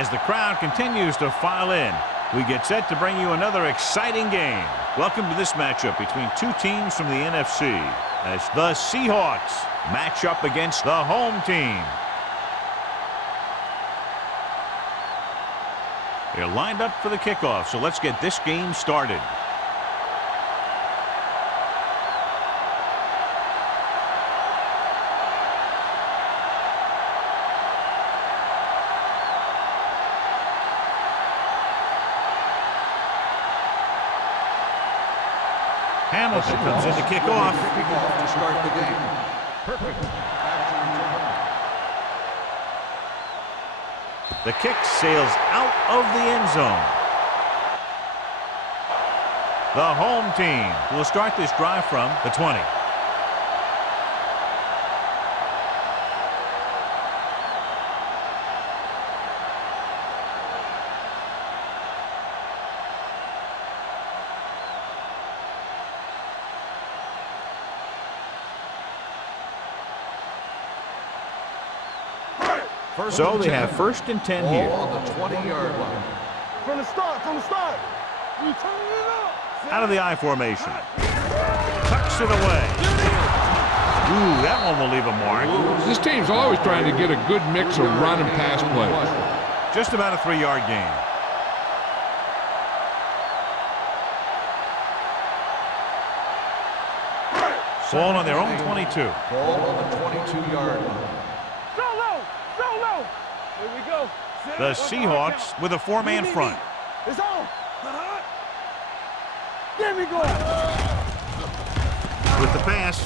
As the crowd continues to file in, we get set to bring you another exciting game. Welcome to this matchup between two teams from the NFC as the Seahawks match up against the home team. They're lined up for the kickoff, so let's get this game started. Hamilton comes in to kick off. To start the game. Perfect. The kick sails out of the end zone. The home team will start this drive from the 20. So they have 1st and 10 here. On the 20-yard line. From the start. We turn it up. Out of the I formation. Tucks it away. Ooh, that one will leave a mark. This team's always trying to get a good mix of run and pass plays. Just about a 3-yard gain. Ball on their own 22. Ball on the 22-yard line. Here we go. The Seahawks with a 4-man front. It's on. There we go. With the pass.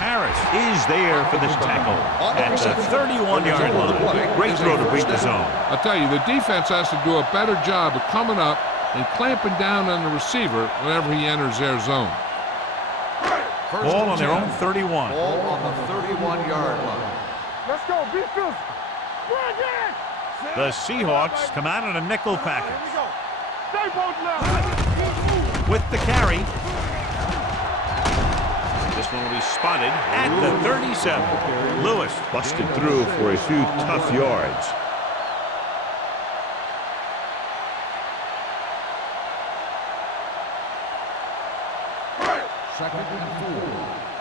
Harris is there for this tackle at the 31-yard line. Great throw to beat the zone. I'll tell you, the defense has to do a better job of coming up and clamping down on the receiver whenever he enters their zone. Ball on their own 31. Ball on the 31-yard line. Let's go. Be physical. The Seahawks come out in a nickel package. Stay both now. With the carry. This one will be spotted at the 37. Lewis busted through for a few tough yards. Second and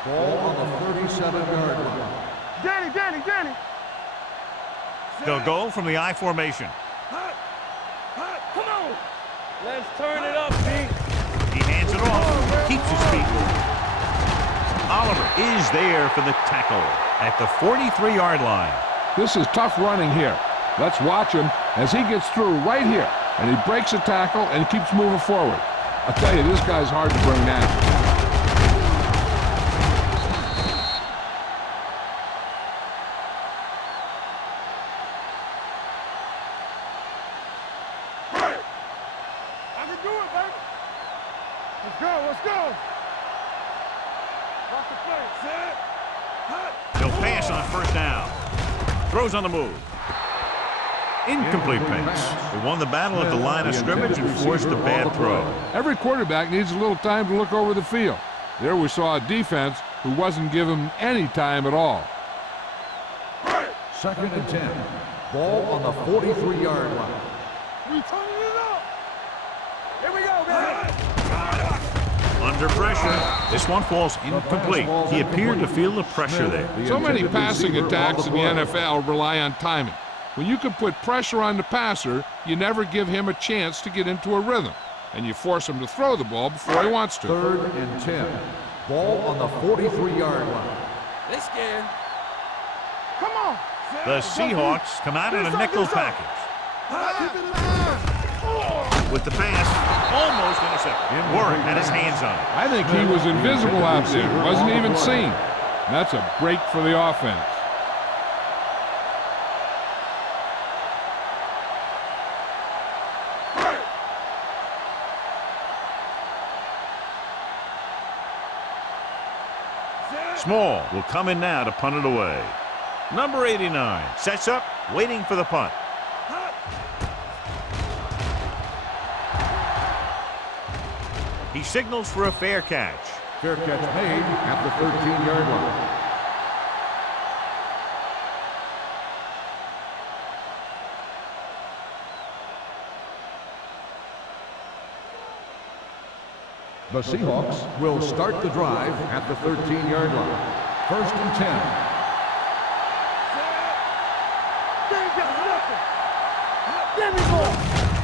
4. Ball on the 37-yard line. Danny. They'll go from the I formation. Come on. Let's turn it up, B. He hands it off. Keeps his feet moving. Oliver is there for the tackle at the 43-yard line. This is tough running here. Let's watch him as he gets through right here. And he breaks a tackle and keeps moving forward. I'll tell you, this guy's hard to bring down. Let's go. He'll pass on 1st down. Throws on the move. Incomplete pass. They won the battle at the line of scrimmage and forced a bad throw. Every quarterback needs a little time to look over the field. There we saw a defense who wasn't given any time at all. 2nd and 10. Ball on the 43-yard line. We turning it up. Here we go, guys. Under pressure. This one falls incomplete. He appeared to feel the pressure there. So many passing attacks in the NFL rely on timing. When you can put pressure on the passer, you never give him a chance to get into a rhythm, and you force him to throw the ball before he wants to. 3rd and 10. Ball on the 43-yard line. They scared. Come on. The Seahawks come out in a nickel package. With the pass, almost intercepted. Warren had his hands on it. I think he was invisible out there. Wasn't even seen. That's a break for the offense. Small will come in now to punt it away. Number 89 sets up, waiting for the punt. He signals for a fair catch. Fair catch made at the 13-yard line. The Seahawks will start the drive at the 13-yard line. First and 10.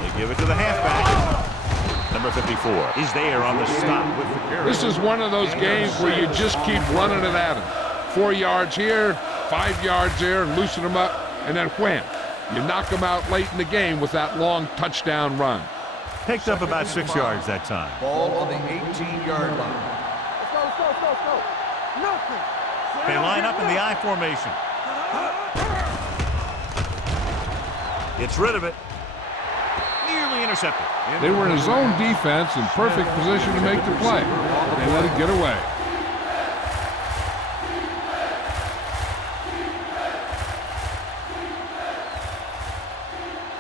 They give it to the halfback. Number 54 is there on the stop with the carry. This is one of those games where you just keep running it at him. 4 yards here, 5 yards there, and loosen them up, and then wham. You knock them out late in the game with that long touchdown run. Picked up about 6 yards that time. Ball on the 18-yard line. Let's go. Nothing. They line up in the I formation. Gets rid of it. Nearly intercepted. They were in his own defense in perfect position to make the play. They let it get away.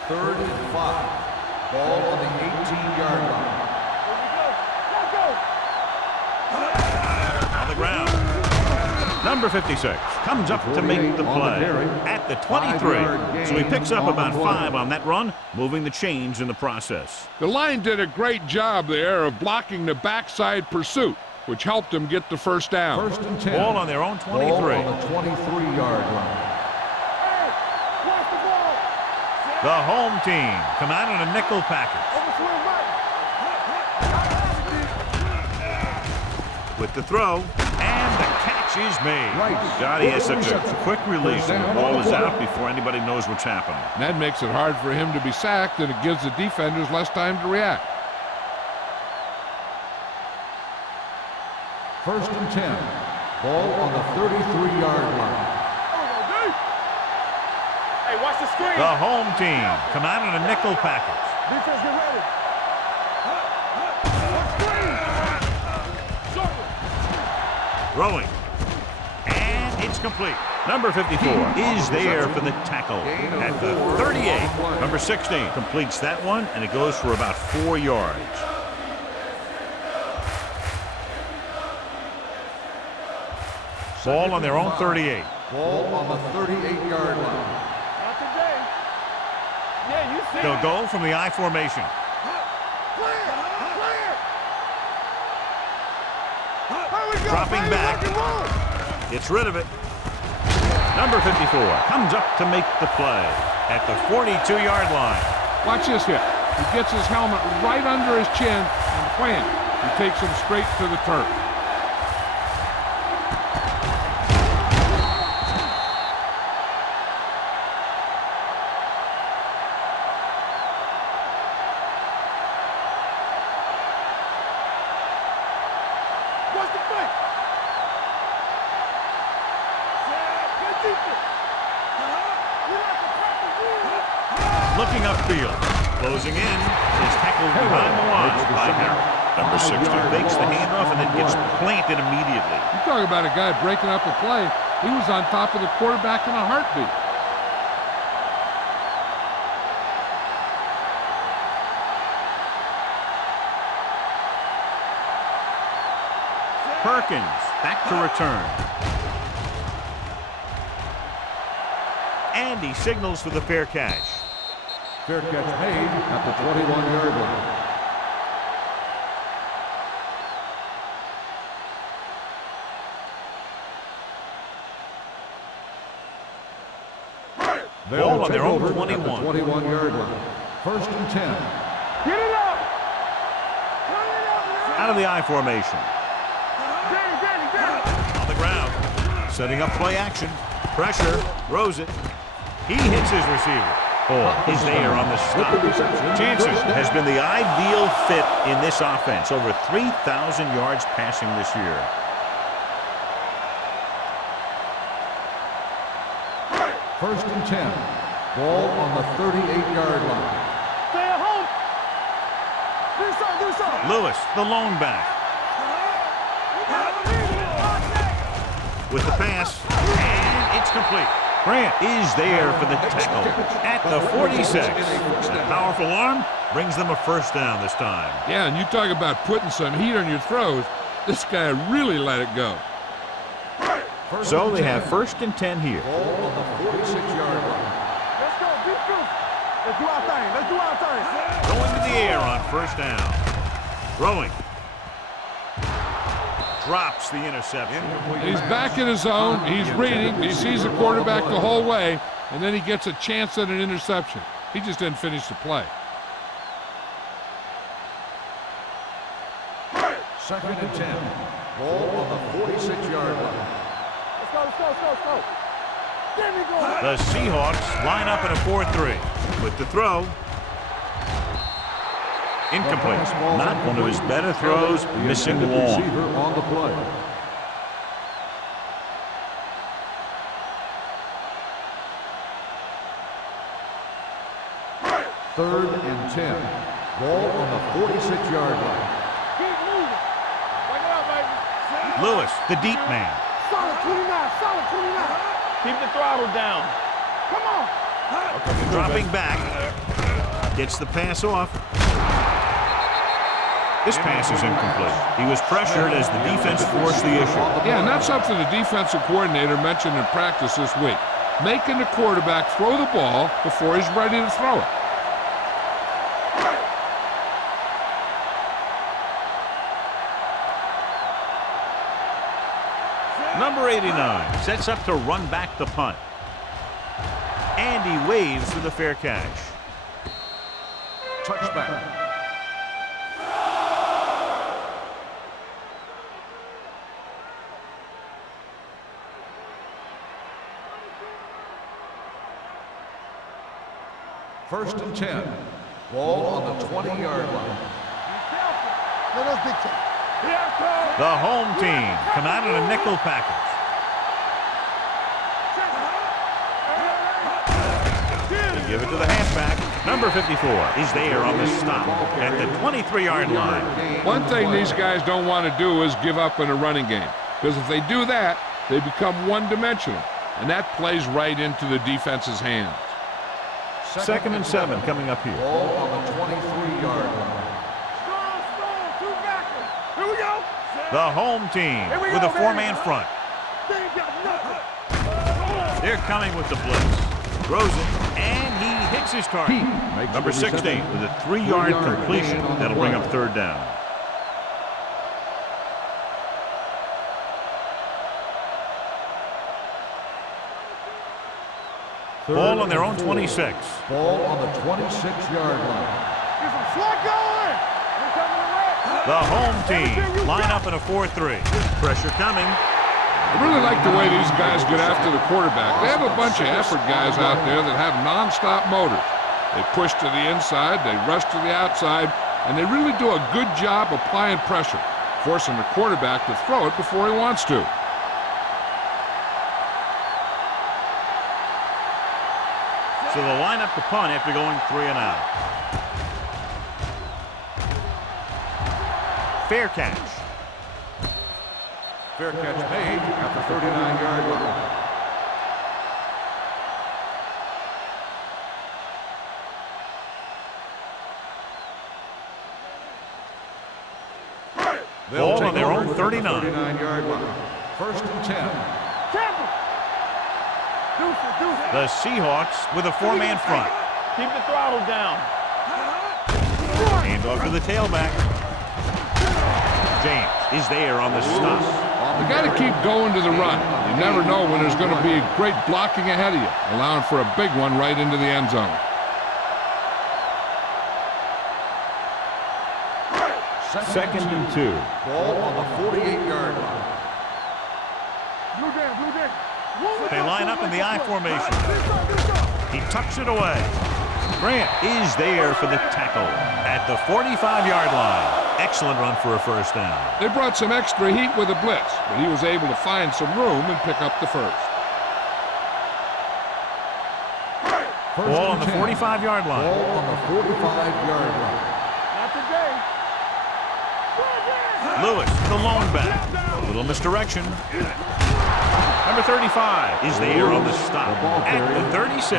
Third and 5. Ball on the 18-yard line. On the ground. Number 56 comes up to make the play at the 23. So he picks up about 5 on that run, moving the chains in the process. The line did a great job there of blocking the backside pursuit, which helped them get the first down. First and 10. Ball on their own 23. Ball on the 23-yard line. The home team come out in a nickel package. With the throw, and the catch is made. God, he has such a quick release, and the ball is out before anybody knows what's happening. And that makes it hard for him to be sacked, and it gives the defenders less time to react. First and 10. Ball on the 33-yard line. Hey, watch the screen. The home team come out in a nickel package. Defense, get ready. Throwing. And it's complete. Number 54 is there for the tackle at the 38. Number 16 completes that one, and it goes for about 4 yards. Ball on their own 38. Ball on the 38-yard line. Not today. Yeah, you see. They'll go from the I formation. Dropping back. Gets rid of it. Number 54 comes up to make the play at the 42-yard line. Watch this here. He gets his helmet right under his chin, and wham, he takes him straight to the turf. Looking upfield. Closing in. Is tackled behind the line by Harrell. Number 60 fakes the handoff and then gets planted immediately. You talk about a guy breaking up a play. He was on top of the quarterback in a heartbeat. Perkins back to return. And he signals for the fair catch. Fair catch made at the 21-yard line. Ball on their own 21. 21-yard line. First and 10. Get it up. Out of the I formation. On the ground. Setting up play action. Pressure. Throws it. He hits his receiver. Is there on the stop. Chances has been the ideal fit in this offense. Over 3,000 yards passing this year. First and 10. Ball on the 38-yard line. Stay at home. Do something. Lewis, the lone back. With the pass, and it's complete. Grant is there for the tackle at the 46. A powerful arm brings them a first down this time. Yeah, and you talk about putting some heat on your throws. This guy really let it go. So they have first and 10 here. Ball on the 46-yard line. Let's go. Let's do our thing. Going to the air on first down. Throwing. drops the interception. He's back in his zone. He's reading. He sees the quarterback the whole way, and then he gets a chance at an interception. He just didn't finish the play. 2nd and 10. Ball on the 46-yard line. Let's go, let's go, let's go, let's go. There we go. The Seahawks line up in a 4-3. With the throw. Incomplete. Not one of his better throws, missing long. Receiver on the play. Third and 10. Ball on the 46-yard line. Keep moving. Bring it up, baby. Lewis, the deep man. Solid 29, solid 29. Keep the throttle down. Come on. Dropping back. Gets the pass off. This pass is incomplete. He was pressured as the defense forced the issue. Yeah, and that's something the defensive coordinator mentioned in practice this week. Making the quarterback throw the ball before he's ready to throw it. Number 89 sets up to run back the punt. And he waves for the fair catch. Touchback. First and 10. Ball on the 20-yard line. Let us dictate. The home team come out in a nickel package. They give it to the halfback. Number 54 is there on the stop at the 23-yard line. One thing these guys don't want to do is give up in a running game. Because if they do that, they become one-dimensional. And that plays right into the defense's hands. 2nd and 7 coming up here. Ball on the 23-yard line. Strong, two backers. Here we go. The home team with a four-man front. They ain't got nothing. They're coming with the blitz. Throws it, and he hits his target. Number 16 with a 3-yard completion. That'll bring up 3rd down. Ball on their own 26. Ball on the 26-yard line. Get some slug going. Here coming the red. The home team line up in a 4-3. Pressure coming. I really like the way these guys get after the quarterback. They have a bunch of effort guys out there that have non-stop motors. They push to the inside, they rush to the outside, and they really do a good job applying pressure, forcing the quarterback to throw it before he wants to. So they'll line up the punt after going 3 and out. Fair catch. Fair catch made at the 39-yard line. Ball on their own 39. 39-yard line. First and 10. Tampa. Deuces. The Seahawks with a 4-man front. Keep the throttle down. Hand off to the tailback. James is there on the stop. You got to keep going to the run. You never know when there's going to be great blocking ahead of you, allowing for a big one right into the end zone. Second and 2. Ball on the 48-yard line. Blue down. They line up in the I formation. He tucks it away. Grant is there for the tackle at the 45-yard line. Excellent run for a 1st down. They brought some extra heat with a blitz, but he was able to find some room and pick up the first. Ball on the 45-yard line. Ball on the 45-yard line. Not today. Lewis, the lone back. A little misdirection. Number 35 is there on the stop at the 36.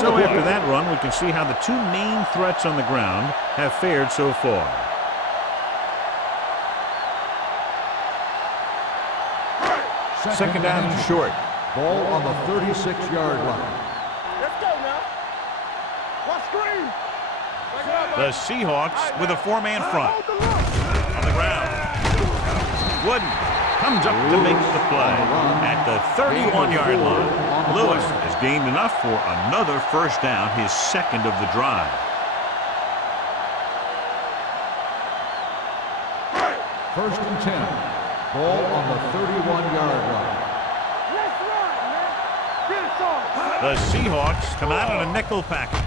So after that run, we can see how the two main threats on the ground have fared so far. Second down and short. Ball on the 36-yard line. Let's go now. Watch screen. Back it up, The Seahawks with a 4-man front. Hold the look. On the ground. couldn't. Comes up to make the play at the 31-yard line. Lewis has gained enough for another first down, his second of the drive. First and 10. Ball on the 31-yard line. The Seahawks come out in a nickel package.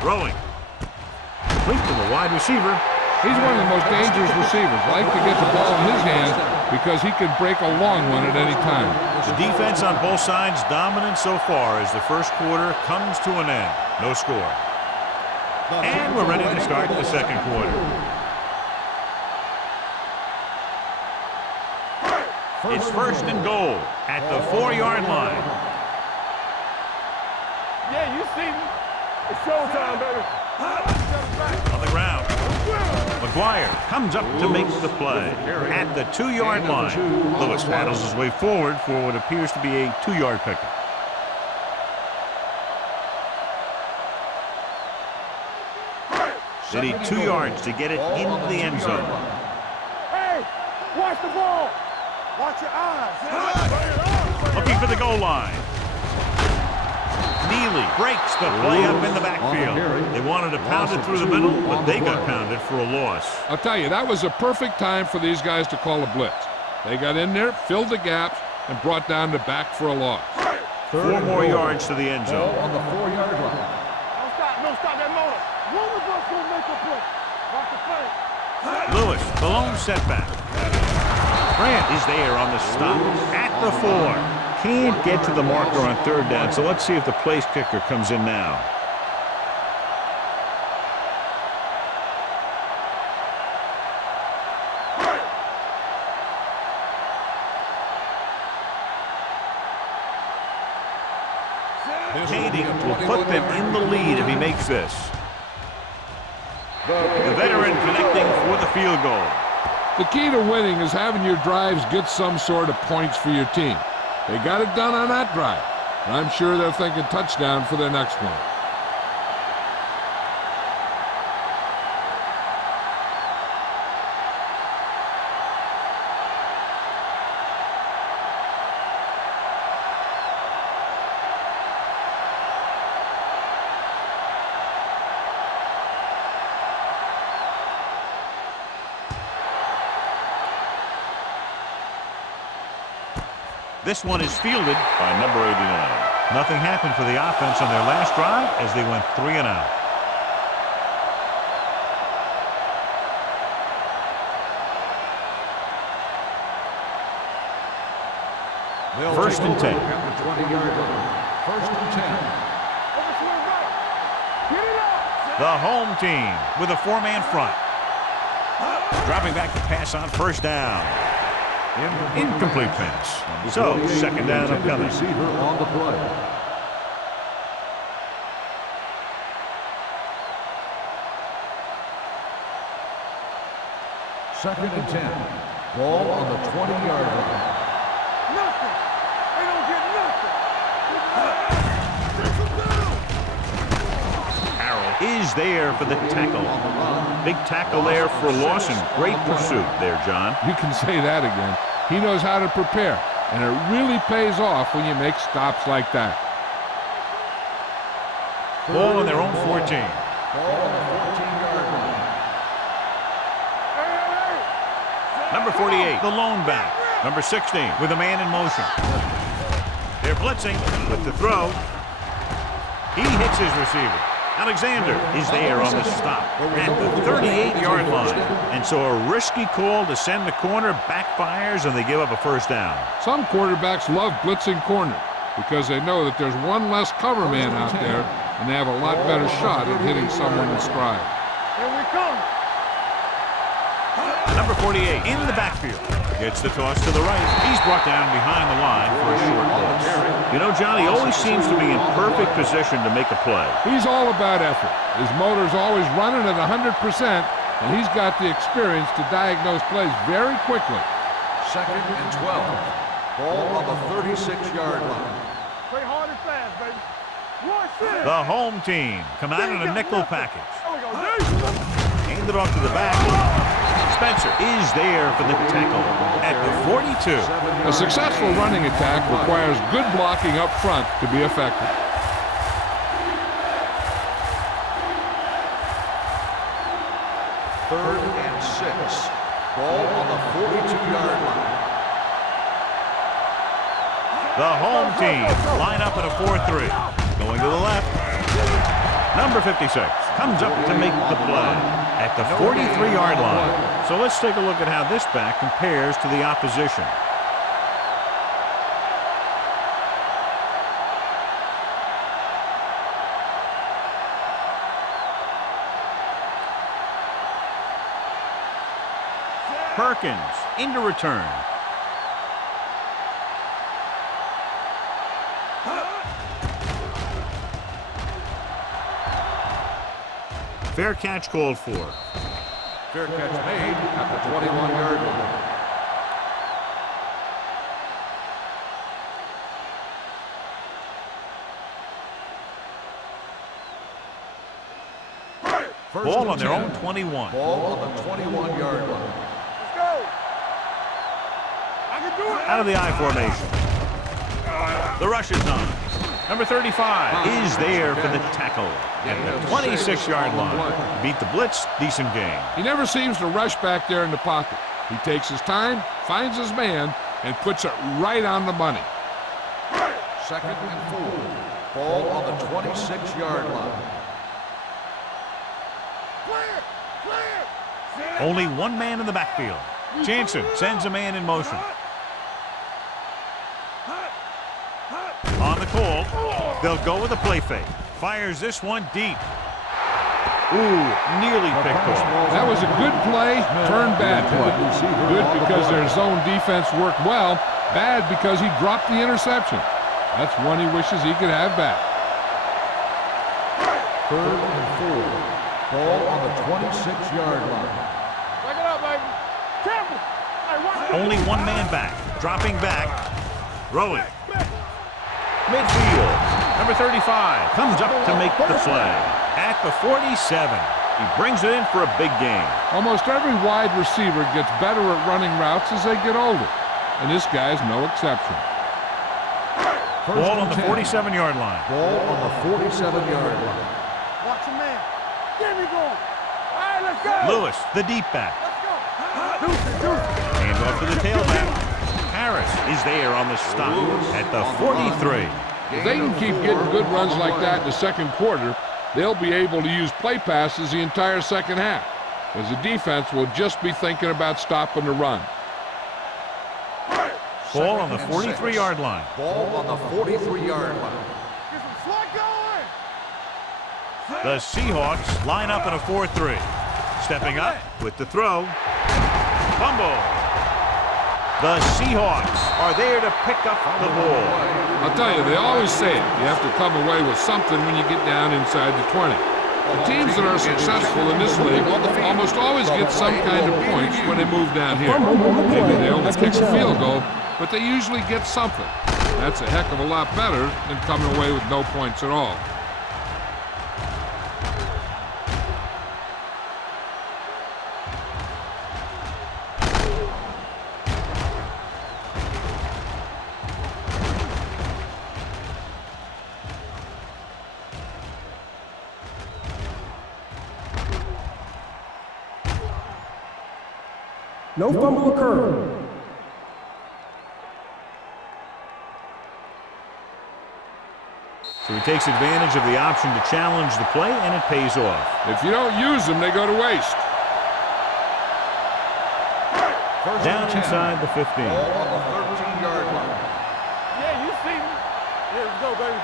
Throwing. Complete to the wide receiver. He's one of the most dangerous receivers. Like to get the ball in his hands because he can break a long one at any time. The defense on both sides dominant so far as the first quarter comes to an end. No score. And we're ready to start the second quarter. It's first and goal at the 4-yard line. Yeah, you see me. It's showtime, baby. On the ground. McGuire comes up to make the play at the 2-yard line. Lewis battles his way forward for what appears to be a 2-yard pickup. They need 2 yards to get it into the end zone. Hey, watch the ball. Watch your eyes. Looking for the goal line. Neely breaks the play up in the backfield. They wanted to pound it through the middle, but they got pounded for a loss. I'll tell you, that was a perfect time for these guys to call a blitz. They got in there, filled the gaps, and brought down the back for a loss. 4 more yards to the end zone. On the 4-yard line. Don't stop that motor. One of us will make a play. Watch the play. Lewis, the lone setback. Grant is there on the stop at the 4. Can't get to the marker on third down, so let's see if the place kicker comes in now. Katie will put them in the lead if he makes this. The veteran connecting for the field goal. The key to winning is having your drives get some sort of points for your team. They got it done on that drive, and I'm sure they're thinking touchdown for their next one. This one is fielded by number 89. Nothing happened for the offense on their last drive as they went 3 and out. First and 10. At the 20-yard line. First and 10. The home team with a 4-man front. Dropping back to pass on first down. Incomplete pass. So, second down upcoming. Receiver on the play. Second and 10. Ball on the 20-yard line. Nothing. They don't get nothing. Harrell is there for the tackle. Big tackle there for Lawson. Great pursuit there, John. You can say that again. He knows how to prepare, and it really pays off when you make stops like that. Ball on their own 14. Ball on the 14-yard line. Number 48, the lone back. Number 16 with a man in motion. They're blitzing with the throw. He hits his receiver. Alexander is there on the stop at the 38-yard line. And so a risky call to send the corner backfires, and they give up a first down. Some quarterbacks love blitzing corners because they know that there's one less cover man out there, and they have a lot better shot at hitting someone in stride. Here we come. Number 48 in the backfield. Gets the toss to the right. He's brought down behind the line for a short loss. You know, John, he always seems to be in perfect position to make a play. He's all about effort. His motor's always running at 100%, and he's got the experience to diagnose plays very quickly. Second and 12. Ball on the 36-yard line. Play hard and fast, baby. The home team come out in a nickel package. There we go. Hand it off to the back. Spencer is there for the tackle at the 42. A successful running attack requires good blocking up front to be effective. Third and 6. Ball on the 42-yard line. The home team line up in a 4-3. Going to the left. Number 56 comes up to make the play at the 43-yard line. So let's take a look at how this back compares to the opposition. Perkins into return. Fair catch called for. Fair catch made at the 21-yard line. Ball on their own 21. Ball on the 21-yard line. Let's go. I can do it. Out of the I formation. The rush is on. Number 35 is there for the tackle at the 26-yard line. Beat the blitz, decent game. He never seems to rush back there in the pocket. He takes his time, finds his man, and puts it right on the money. Second and 4. Ball on the 26-yard line. Only one man in the backfield. Jansen sends a man in motion. On the call, they'll go with a play fake. Fires this one deep. Ooh, nearly picked off. That was a good play, turned bad play. Good because their zone defense worked well, bad because he dropped the interception. That's one he wishes he could have back. Third and 4. Ball on the 26-yard line. Back it up, baby. Careful. Only one man back. Dropping back. Rolling. Midfield. Number 35 comes up to make the play at the 47. He brings it in for a big game. Almost every wide receiver gets better at running routes as they get older, and this guy's no exception. Ball on the 47-yard line. Ball on the 47-yard line. Watch your man. Get me going. All right, let's go. Lewis, the deep back. Let's go. Hands off to the tailback. Harris is there on the stop at the 43. If they can keep getting good runs like that in the second quarter, they'll be able to use play passes the entire second half, as the defense will just be thinking about stopping the run. Ball on the 43-yard line. Ball on the 43-yard line. Get some slot going. The Seahawks line up in a 4-3. Stepping up with the throw. Fumble. The Seahawks are there to pick up the ball. I'll tell you, they always say it. You have to come away with something when you get down inside the 20. The teams that are successful in this league almost always get some kind of points when they move down here. Maybe they only kick a field goal, but they usually get something. That's a heck of a lot better than coming away with no points at all. No fumble occurred. So he takes advantage of the option to challenge the play, and it pays off. If you don't use them, they go to waste. Down inside the 15. Ball on the 13-yard line. Yeah, you see me. Here we go, baby.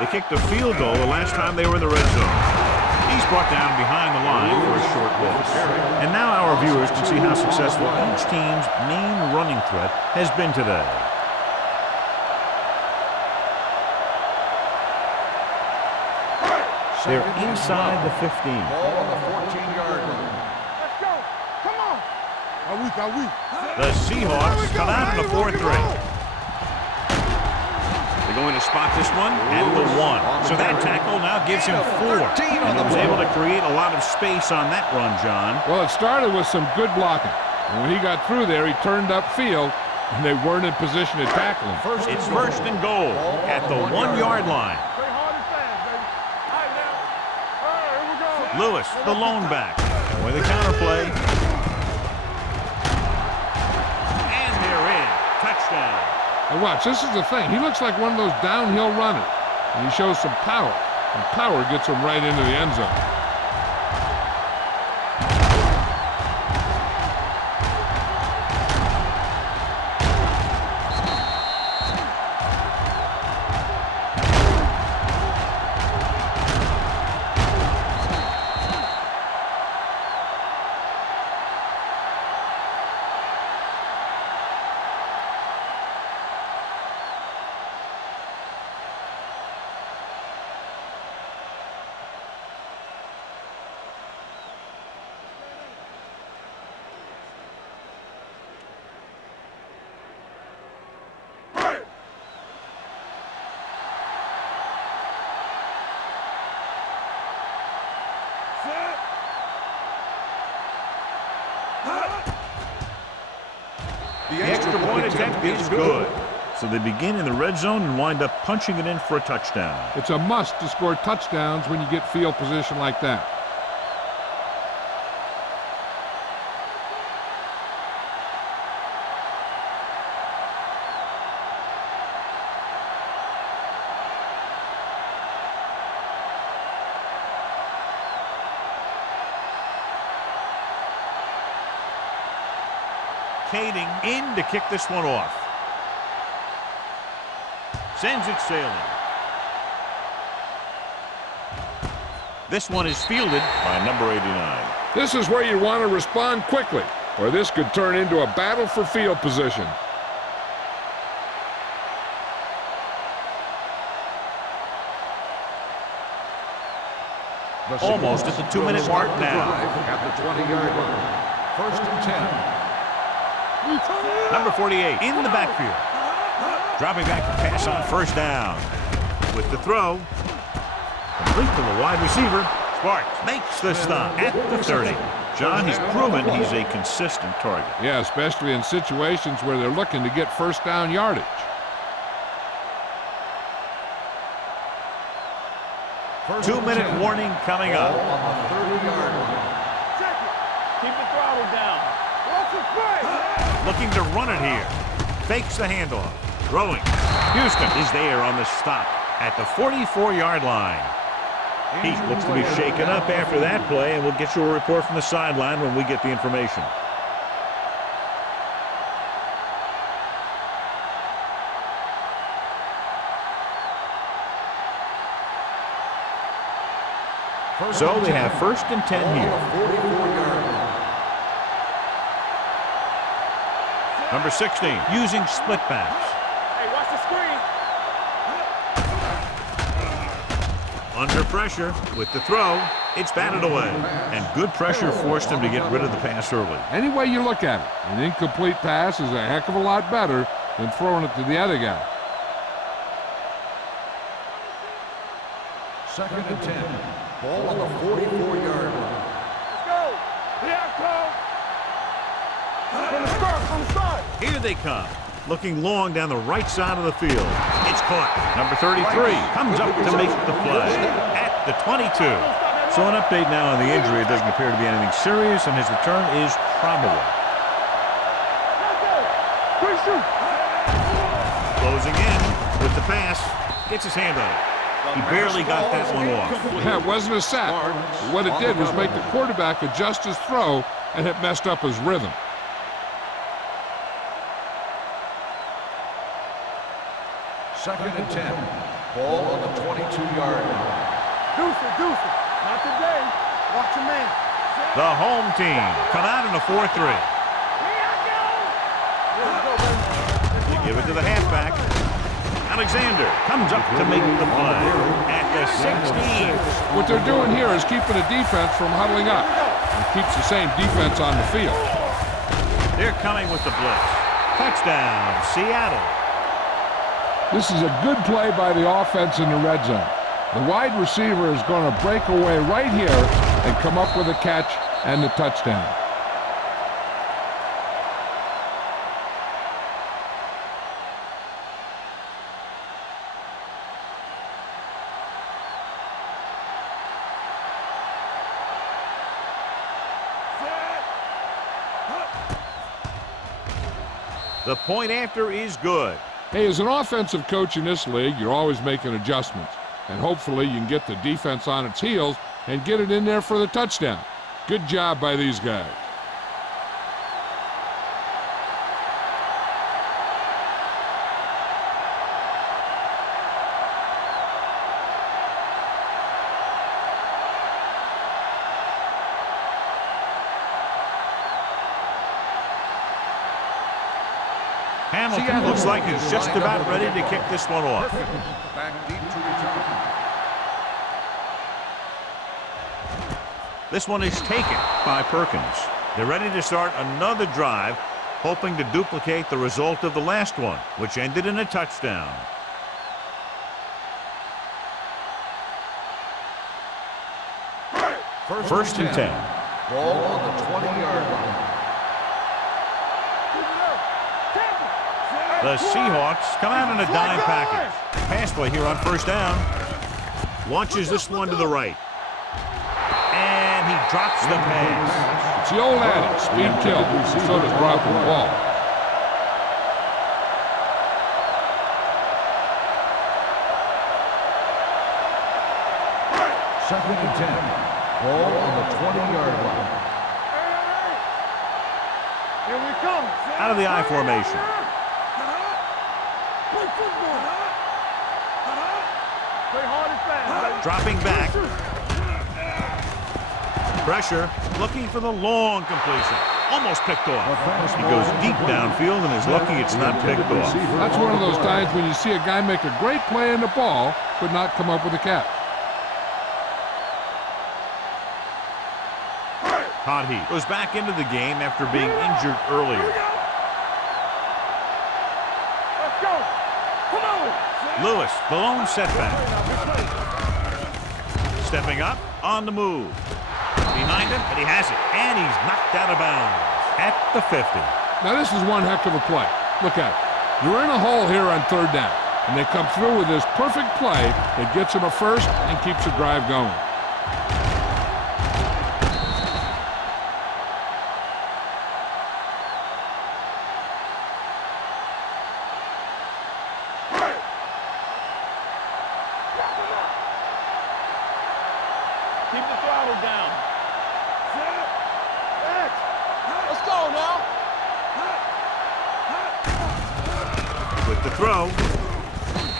They kicked a field goal the last time they were in the red zone. He's brought down behind the line for a short loss. And now our viewers can see how successful each team's main running threat has been today. They're inside the 15. Ball on the 14-yard line. Let's go. Come on. Are we? The Seahawks come out in the 4-3. They going to spot this one at the 1. So that tackle now gives him 4. And he was able to create a lot of space on that run, John. Well, it started with some good blocking. And when he got through there, he turned upfield, and they weren't in position to tackle him. It's first and goal at the 1-yard line. Play hard and fast, baby. All right, now. All right, here we go. Lewis, the lone back. With a counterplay. And they're in. Touchdown. And watch, this is the thing. He looks like one of those downhill runners, and he shows some power. And power gets him right into the end zone. The extra point attempt is good. So they begin in the red zone and wind up punching it in for a touchdown. It's a must to score touchdowns when you get field position like that. Kading in to kick this one off. Sends it sailing. This one is fielded by number 89. This is where you want to respond quickly, or this could turn into a battle for field position. Almost at the 2-minute mark now. At the 20-yard line. First and 10. Number 48 in the backfield. Dropping back to pass on first down. With the throw. Complete to the wide receiver. Sparks makes the stop at the 30. John, he's proven he's a consistent target. Yeah, especially in situations where they're looking to get first down yardage. First 2-minute warning coming up. On the 30-yard line. Check it. Keep the throttle down. Watch the play. Looking to run it here. Fakes the handoff. Throwing. Houston is there on the stop at the 44-yard line. He looks to be shaken up after that play, and we'll get you a report from the sideline when we get the information. So they have first and 10 here. 44-yard line. Number 16 using split backs. Hey, watch the screen. Under pressure with the throw. It's batted away. And good pressure forced him to get rid of the pass early. Any way you look at it, an incomplete pass is a heck of a lot better than throwing it to the other guy. Second and 10. Ball on the 44-yard line. Let's go. Here I come. From the start, from the start. Here they come. Looking long down the right side of the field. It's caught. Number 33 comes up to make the play at the 22. So an update now on the injury. It doesn't appear to be anything serious, and his return is probable. Closing in with the pass. Gets his hand on it. He barely got that one off. Yeah, it wasn't a sack. What it did was make the quarterback adjust his throw, and it messed up his rhythm. Second and 10. Ball on the 22-yard line. Deuce it. Not today. Watch your man. The home team come out in a 4-3. They give it to the halfback. Alexander comes up to make the play at the 16. What they're doing here is keeping the defense from huddling up. It keeps the same defense on the field. They're coming with the blitz. Touchdown, Seattle. This is a good play by the offense in the red zone. The wide receiver is going to break away right here and come up with a catch and the touchdown. The point after is good. Hey, as an offensive coach in this league, you're always making adjustments. And hopefully you can get the defense on its heels and get it in there for the touchdown. Good job by these guys. Hamilton looks like he's just about ready to kick this one off. Back deep to return. This one is taken by Perkins. They're ready to start another drive, hoping to duplicate the result of the last one, which ended in a touchdown. First and 10. Ball on the 20-yard line. The Seahawks come out in a dime package. Pass play here on first down. Launches this one to the right. And he drops the pass. It's the old adage, speed kills, so does dropping the ball. Second and 10. Ball on the 20-yard line. Here we come. Out of the I formation. Play football. Play hard and fast. Dropping back. Pressure. Looking for the long completion. Almost picked off. He goes deep downfield and is lucky it's not picked off. That's one of those times when you see a guy make a great play in the ball, but not come up with a catch. Hot heat goes back into the game after being injured earlier. Let's go. Come on. Lewis, the lone setback. Stepping up, on the move. Behind him, and he has it. And he's knocked out of bounds at the 50. Now this is one heck of a play. Look at it. You're in a hole here on third down, and they come through with this perfect play that gets them a first and keeps the drive going. Keep the throttle down. Let's go now. With the throw,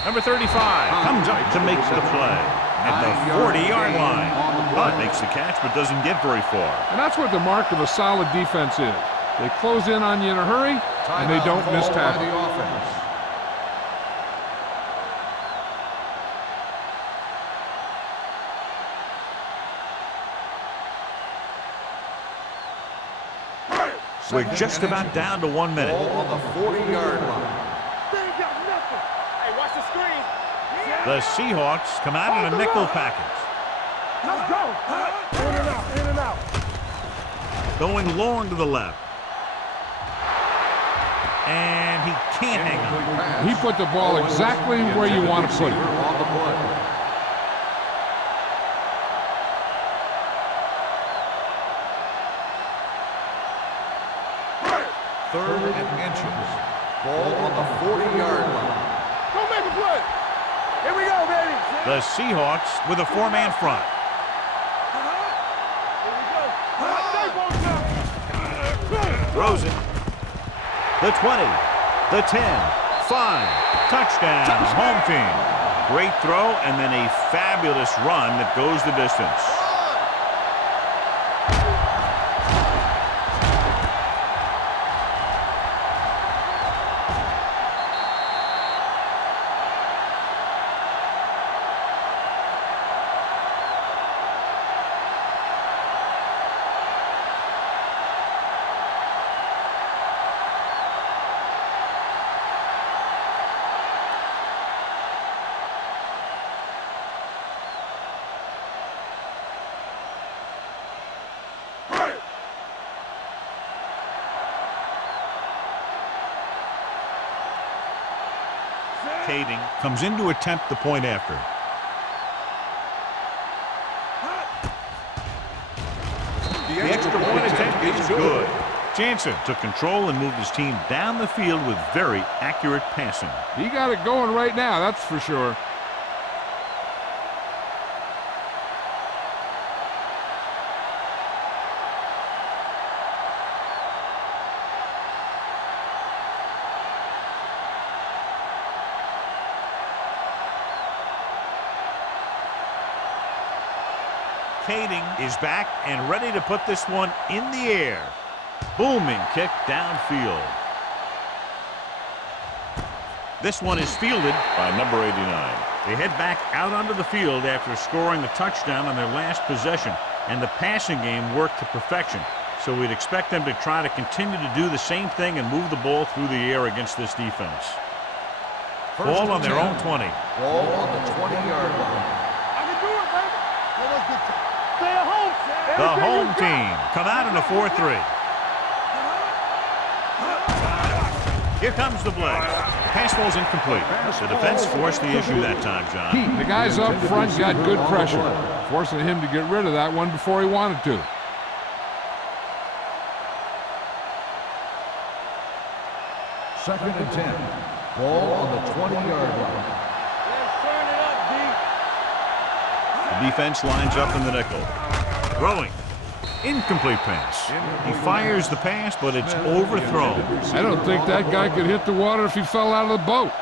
number 35 comes up to make the play at the 40-yard line. Hunt makes the catch but doesn't get very far. And that's what the mark of a solid defense is. They close in on you in a hurry, and they don't miss tackle. The offense. We're just about down to 1 minute. Ball on the 40-yard line. They ain't got nothing. Hey, watch the screen. The Seahawks come out in a nickel package. Let's go. In and out. In and out. Going long to the left. And he can't hang on. He put the ball exactly where you want to put it. On the play. Third and inches. Ball on the 40-yard line. Don't make a play. Here we go, baby. The Seahawks with a four-man front. Throws it. The 20, the 10, 5, touchdown, home team. Great throw and then a fabulous run that goes the distance. Kading comes in to attempt the point after. The extra point attempt is good. Jansen took control and moved his team down the field with very accurate passing. He got it going right now, that's for sure. Kading is back and ready to put this one in the air. Booming kick downfield. This one is fielded by number 89. They head back out onto the field after scoring the touchdown on their last possession, and the passing game worked to perfection. So we'd expect them to try to continue to do the same thing and move the ball through the air against this defense. Ball on their own 20. Ball on the 20-yard line. I can do it, baby. Stay at home. The home team come out in a 4-3. Here comes the blitz. The pass falls incomplete. The defense forced the issue that time, John. The guys up front got good pressure, forcing him to get rid of that one before he wanted to. Second and 10. Ball on the 20-yard line. Let's turn it up, D. The defense lines up in the nickel. Throwing. Incomplete pass. He fires the pass, but it's overthrown. I don't think that guy could hit the water if he fell out of the boat.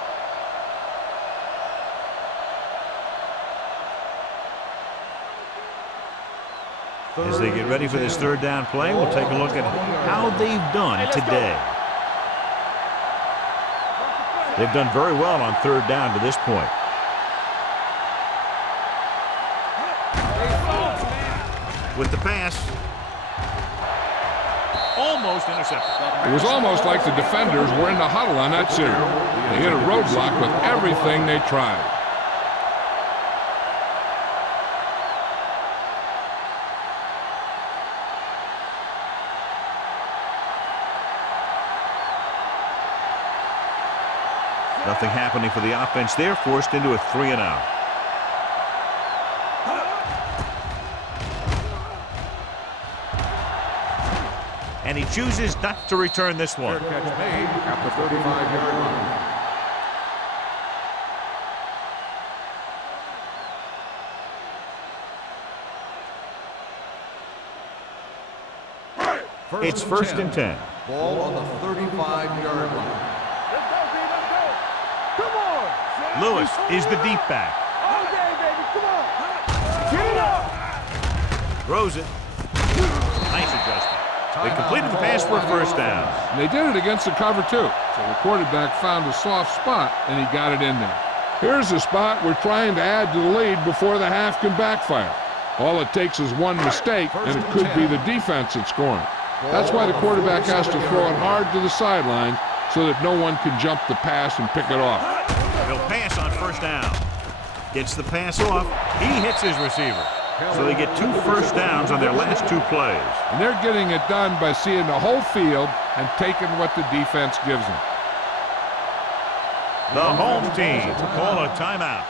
As they get ready for this third down play, we'll take a look at how they've done today. They've done very well on third down to this point. With the pass. Almost intercepted. It was almost like the defenders were in the huddle on that series. They hit a roadblock with everything they tried. Nothing happening for the offense there, forced into a 3-and-out. And he chooses not to return this one. Fair catch made at the 35-yard line. It's first and 10. Ball on the 35-yard line. Let's go, D. Let's go. Come on. Lewis is the deep back. All day, baby. Come on. Get it up. Throws it. Nice adjustment. They completed the pass for a first down. And they did it against the cover, too. So the quarterback found a soft spot, and he got it in there. Here's a spot we're trying to add to the lead before the half can backfire. All it takes is one mistake, and it could be the defense that's scoring. That's why the quarterback has to throw it hard to the sideline so that no one can jump the pass and pick it off. He'll pass on first down. Gets the pass off. He hits his receiver. So they get 2 first downs on their last 2 plays. And they're getting it done by seeing the whole field and taking what the defense gives them. The home team call a timeout.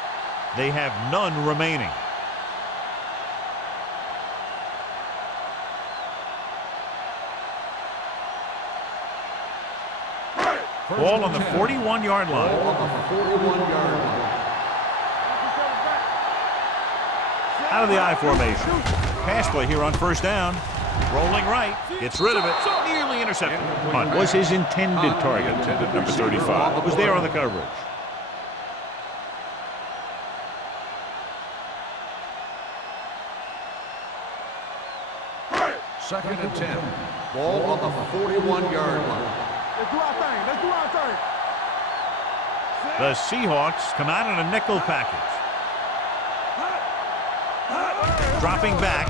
They have none remaining. Ball on the 41-yard line. Ball on the 41-yard line. Out of the I formation. Pass play here on first down. Rolling right. Gets rid of it. Nearly intercepted. Hunt was his intended target. Number 35 was there on the coverage. Second and 10. Ball on the 41-yard line. Let's do our thing. Let's do our thing. The Seahawks come out in a nickel package. Dropping back.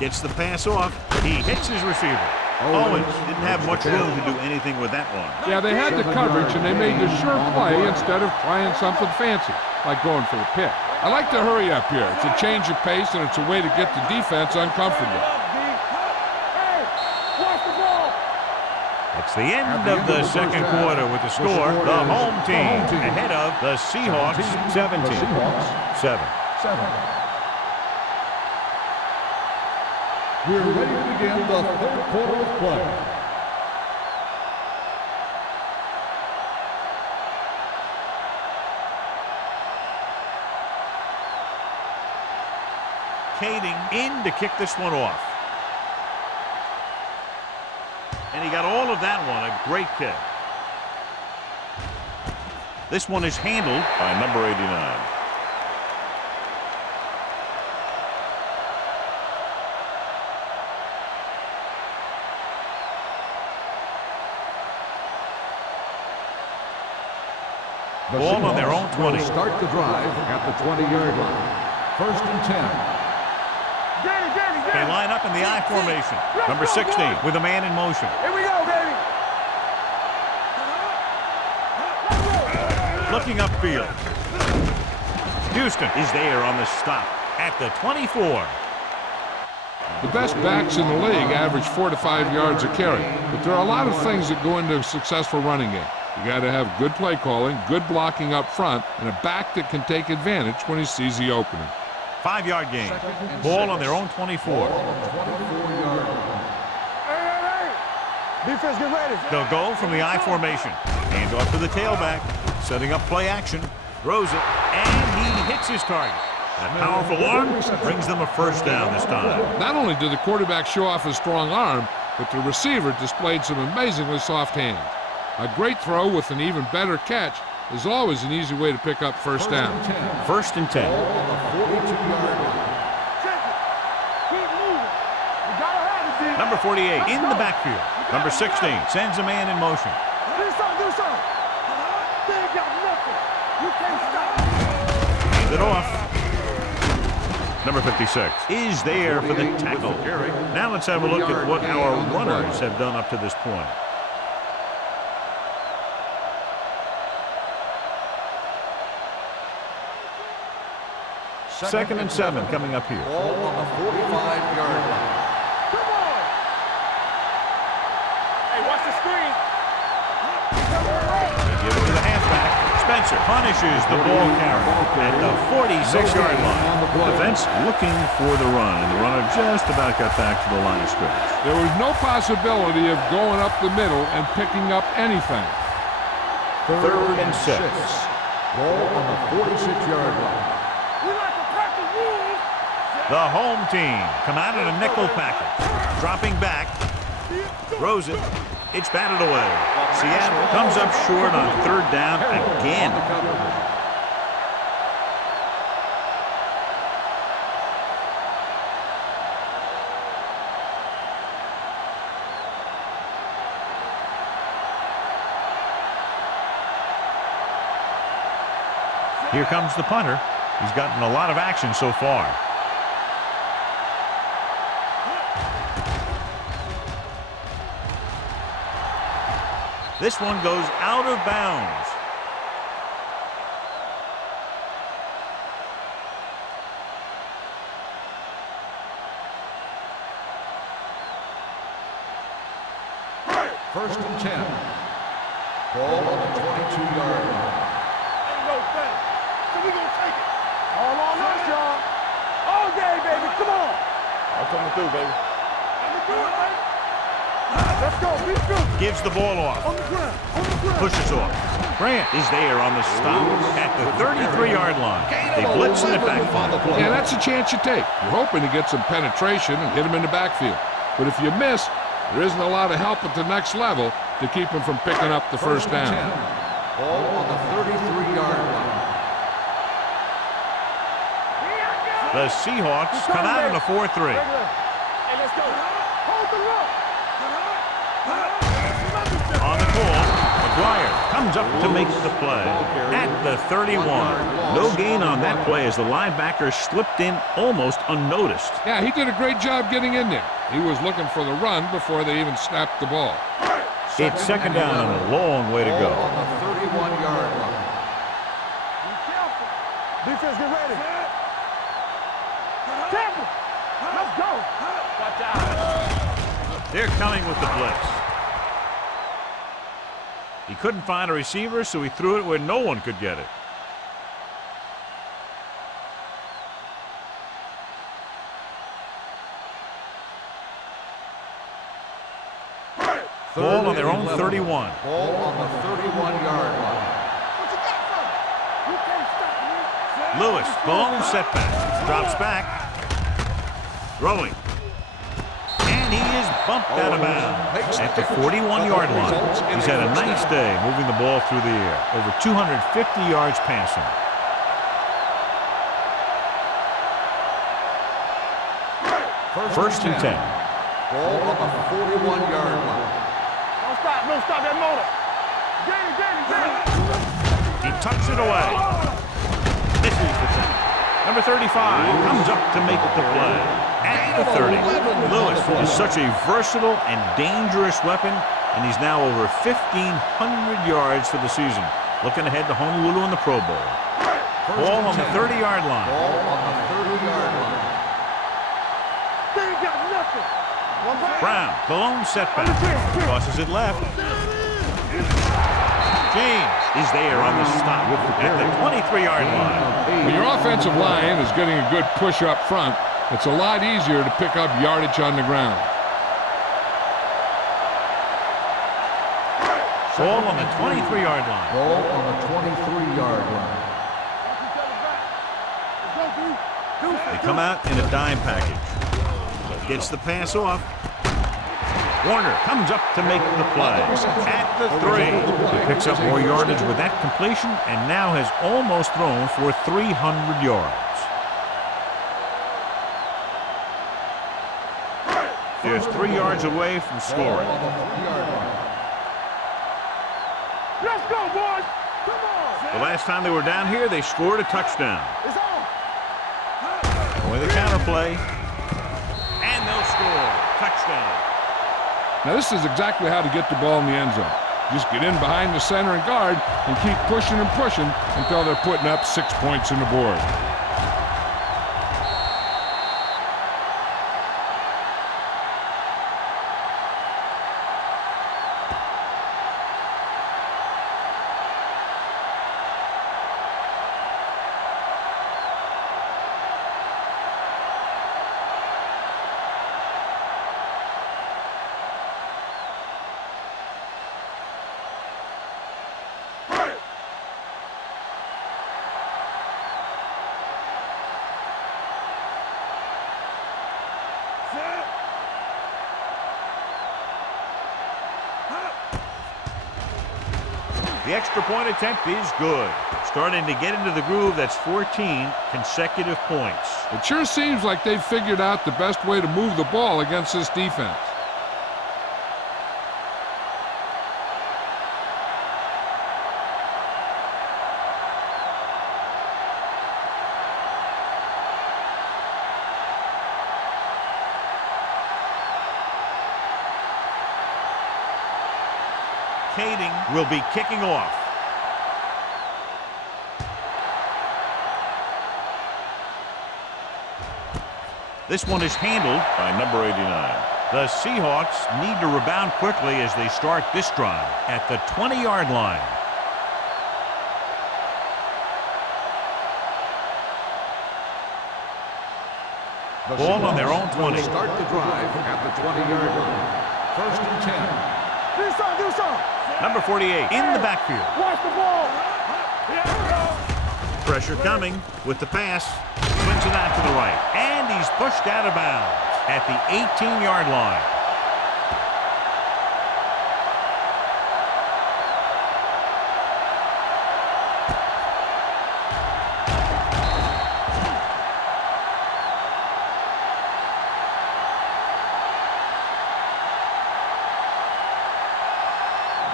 Gets the pass off. He hits his receiver. Owens didn't have much room to do anything with that one. Yeah, they had the coverage, and they made the sure play instead of trying something fancy, like going for the pick. I like to hurry up here. It's a change of pace, and it's a way to get the defense uncomfortable. Hey, watch the ball. It's the end of the second quarter with the score. The home team ahead of the Seahawks 17-7. We're ready to begin the third quarter of play. Kading in to kick this one off. And he got all of that one. A great kick. This one is handled by number 89. Ball on their own 20. Start the drive at the 20-yard line. 1st and 10. They line up in the I formation. Number 16 with a man in motion. Here we go, baby. Looking upfield. Houston is there on the stop at the 24. The best backs in the league average 4 to 5 yards a carry, but there are a lot of things that go into a successful running game. You got to have good play calling, good blocking up front, and a back that can take advantage when he sees the opening. 5-yard gain. Ball on their own 24. Defense, get ready. They'll go from the I formation. Hand off to the tailback. Setting up play action. Throws it. And he hits his target. A powerful arm brings them a first down this time. Not only did the quarterback show off his strong arm, but the receiver displayed some amazingly soft hands. A great throw with an even better catch is always an easy way to pick up first down. 1st and 10. On the 42-yard line. Keep moving. You gotta have it, D. Number 48 in the backfield. Number 16 sends a man in motion. Do something. They ain't got nothing. You can't stop. Hands it off. Number 56 is there for the tackle. Now let's have a look at what our runners have done up to this point. 2nd and 7 coming up here. Ball on the 45-yard line. Come on. Hey, watch the screen. They give it to the halfback. Spencer punishes the ball carrier at the 46-yard line. Defense looking for the run, and the runner just about got back to the line of scrimmage. There was no possibility of going up the middle and picking up anything. 3rd and 6. Ball on the 46-yard line. The home team come out in a nickel package. Dropping back. Throws it. It's batted away. Seattle comes up short on 3rd down again. Here comes the punter. He's gotten a lot of action so far. This one goes out of bounds. First and 10. Ball on the 22-yard line. Ain't no thing. So we gonna take it. All on us, y'all. All day, baby. Come on. I'm coming through, baby. Let me do it, baby. Let's go. Be good. Gives the ball off. On the ground. Pushes off. Grant is there on the stop at the 33-yard line. They blitz in the backfield. Yeah, that's a chance you take. You're hoping to get some penetration and hit him in the backfield. But if you miss, there isn't a lot of help at the next level to keep him from picking up the first down. Ball on the 33-yard line. The Seahawks come out in a 4-3. Hey, let's go. Hold the rope. On the call, McGuire comes up to make the play at the 31. No gain on that play as the linebacker slipped in almost unnoticed. Yeah, he did a great job getting in there. He was looking for the run before they even snapped the ball. It's 2nd down and a long way to go. On the 31-yard line. Be careful. Defense, get ready. Tackle. Let's go. Watch out. They're coming with the blitz. He couldn't find a receiver, so he threw it where no one could get it. Ball on their own 31. Ball on the 31-yard line. Lewis, ball setback. Drops back. Throwing. And he is bumped out of bounds at the 41-yard line. He's had a nice day moving the ball through the air. Over 250 yards passing. First and 10. Ball on the 41-yard line. Don't stop that motor. He tucks it away. Misses the tackle. Number 35 comes up to make the play. At the 30. Lewis is such a versatile and dangerous weapon, and he's now over 1,500 yards for the season. Looking ahead to Honolulu in the Pro Bowl. Ball on the 30-yard line. Ball on the 30-yard line. They ain't got nothing. Brown, the lone setback. Tosses it left. James is there on the stop at the 23-yard line. When your offensive line is getting a good push up front, it's a lot easier to pick up yardage on the ground. Ball on the 23-yard line. Ball on the 23-yard line. They come out in a dime package. Gets the pass off. Warner comes up to make the play at the 3. He picks up more yardage with that completion and now has almost thrown for 300 yards. There's 3 yards away from scoring. Let's go, boys. Come on. The last time they were down here, they scored a touchdown. It's on. With a counter play. And they'll score. Touchdown. Now, this is exactly how to get the ball in the end zone. Just get in behind the center and guard and keep pushing and pushing until they're putting up 6 points on the board. The extra point attempt is good. Starting to get into the groove. That's 14 consecutive points. It sure seems like they've figured out the best way to move the ball against this defense. Kading will be kicking off. This one is handled by number 89. The Seahawks need to rebound quickly as they start this drive at the 20-yard line. Ball on their own 20. Start the drive at the 20-yard line. First and 10. Do something. Number 48 in the backfield. Watch the ball. Pressure coming with the pass. Swings it out to the right. And he's pushed out of bounds at the 18-yard line.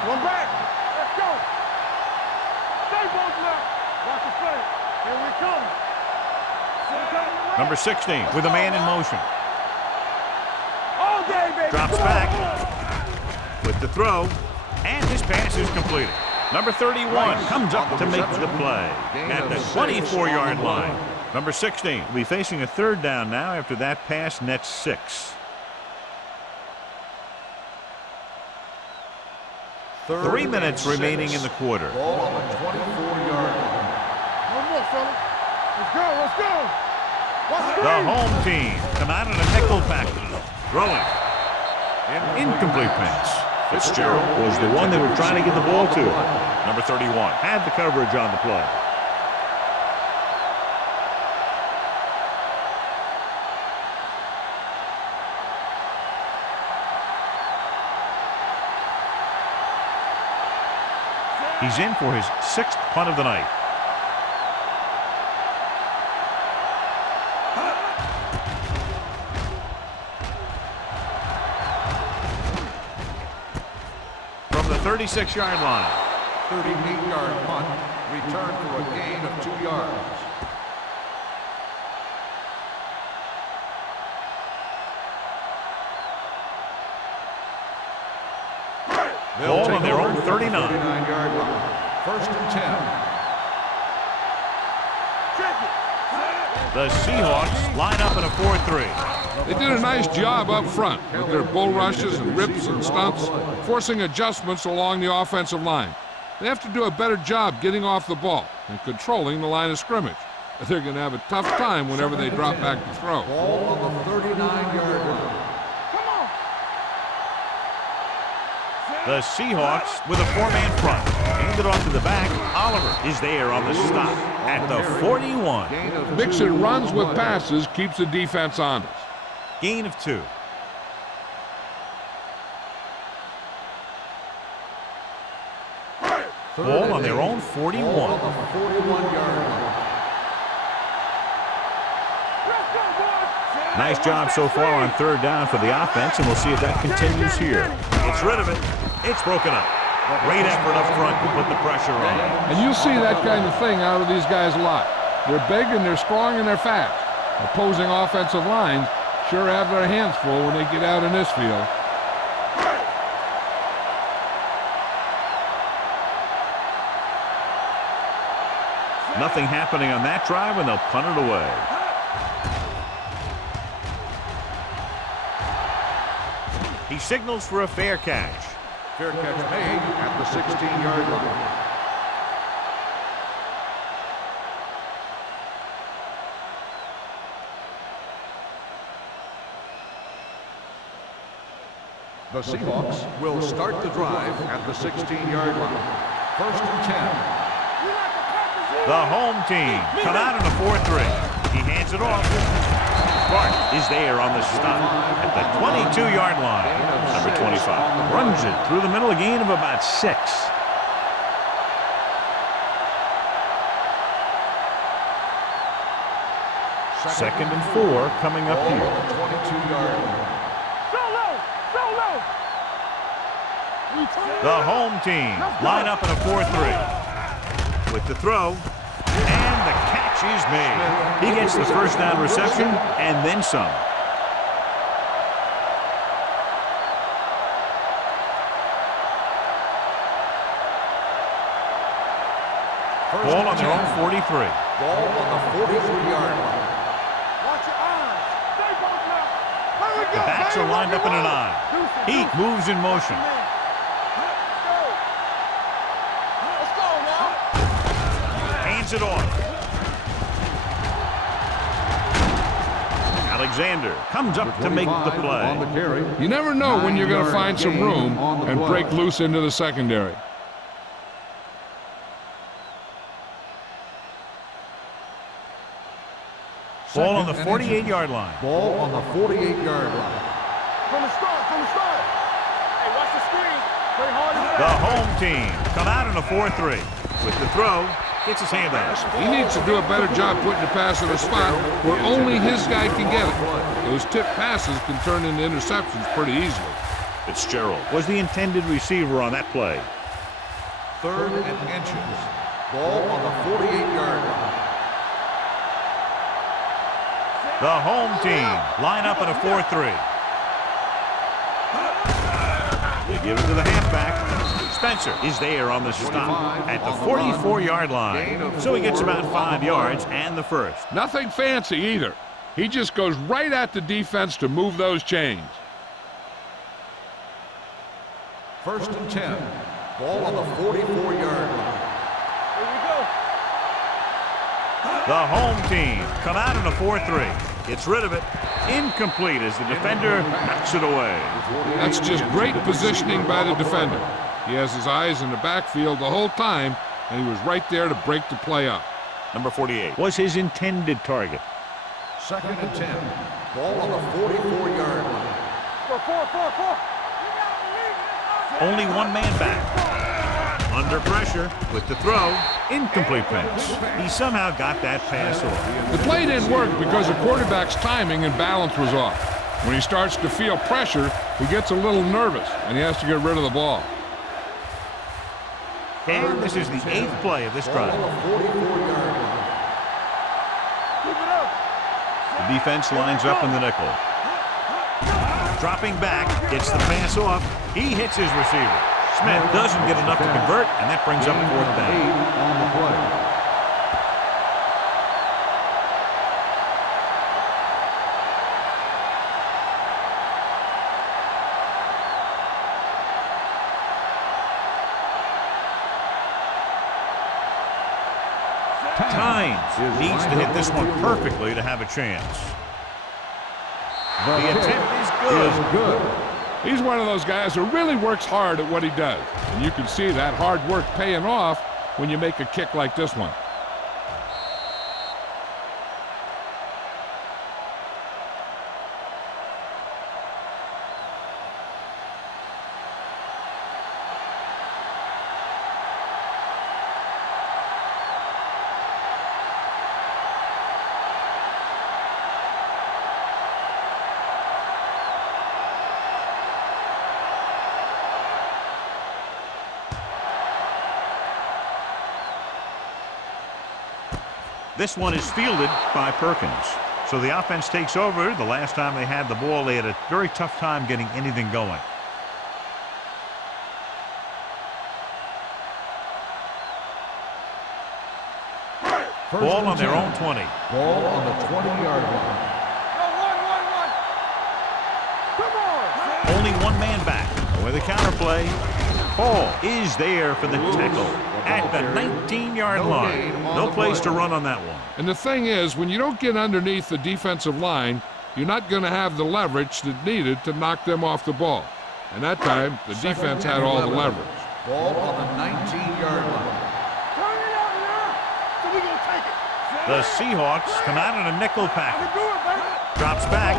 One back. Let's go. Stay both left. Watch the play. Here we come. Number 16 with a man in motion. All day, baby. Drops back with the throw. And his pass is completed. Number 31 comes up to make the play at the 24-yard line. Number 16 will be facing a third down now after that pass nets 6. 3 minutes remaining in the quarter. Ball on the 24-yard line. One more, fella. Let's go, let's go. The home team come out in a nickel package. Throwing. An incomplete pass. Fitzgerald was the one they were trying to get the ball to. Number 31 had the coverage on the play. He's in for his 6th punt of the night. From the 36-yard line. 38-yard punt, return for a gain of 2 yards. Ball on their own 39. 39-yard line. 1st and 10. The Seahawks line up in a 4-3. They did a nice job up front with their bull rushes and rips and stunts, forcing adjustments along the offensive line. They have to do a better job getting off the ball and controlling the line of scrimmage. They're going to have a tough time whenever they drop back to throw. Ball on the 39-yard line. The Seahawks with a 4-man front. Hand it off to the back. Oliver is there on the stop at the 41. Mixing runs with passes keeps the defense honest. Gain of 2. Ball on their own 41. Ball on the 41-yard line. Nice job so far on 3rd down for the offense, and we'll see if that continues here. Gets rid of it. It's broken up. Great effort up front to put the pressure on. And you see that kind of thing out of these guys a lot. They're big and they're strong and they're fast. Opposing offensive lines sure have their hands full when they get out in this field. Nothing happening on that drive, and they'll punt it away. He signals for a fair catch. Fair catch made at the 16-yard line. The Seahawks will start the drive at the 16-yard line. 1st and 10. The home team come out in a 4-3. He hands it off. Clark is there on the stop at the 22-yard line. Number 25 runs it through the middle, a gain of about 6. Second and 4 coming up Ball here. on the 22-yard line. The home team line up in a 4-3. With the throw, and the catch is made. He gets the 1st down reception and then some. Ball on their own 43. Ball on the 43-yard line. Watch your eyes. Stay both now. Here we go. The backs are lined up in an I. Heat moves in motion. Let's go now. Hands it off. Alexander comes up to make the On the play. carry. You never know when you're going to find some room and break loose into the secondary. Ball on the 48-yard line. Ball on the 48-yard line. From the start. Hey, watch the screen. Play hard and The fast. home team come out in a 4-3. With the throw, gets his hand out. He needs to do a better job putting the pass in a spot where only his guy can get it. Those tip passes can turn into interceptions pretty easily. Fitzgerald was the intended receiver on that play. 3rd and inches. Ball on the 48-yard line. The home team line up in a 4-3. They give it to the halfback. Spencer is there on the stop at the 44-yard line. So he gets about 5 yards and the 1st. Nothing fancy either. He just goes right at the defense to move those chains. 1st and 10. Ball on the 44-yard line. Here we go. The home team come out in a 4-3. Gets rid of it. Incomplete as the defender knocks it away. That's just great positioning by the defender. He has his eyes in the backfield the whole time, and he was right there to break the play up. Number 48 was his intended target. 2nd and 10. Ball on the 44-yard line. 4. Only one man back. Under pressure with the throw. Incomplete pass. He somehow got that pass off. The play didn't work because the quarterback's timing and balance was off. When he starts to feel pressure, he gets a little nervous, and he has to get rid of the ball. And this is the 8th play of this drive. The defense lines up in the nickel. Dropping back, gets the pass off. He hits his receiver. Smith doesn't get enough to convert, and that brings up 4th down. On the play. Tynes needs to hit this one perfectly to have a chance. The attempt is good. He's one of those guys who really works hard at what he does. And you can see that hard work paying off when you make a kick like this one. This one is fielded by Perkins. So the offense takes over. The last time they had the ball, they had a very tough time getting anything going. Ball on their own 20. Ball on the 20-yard line. Only one man back. With a counter play. Hall is there for the tackle at the 19-yard line. No place to run on that one. And the thing is, when you don't get underneath the defensive line, you're not going to have the leverage that's needed to knock them off the ball. And that time, the defense had all the leverage. Ball on the 19-yard line. The Seahawks come out in a nickel package. Drops back.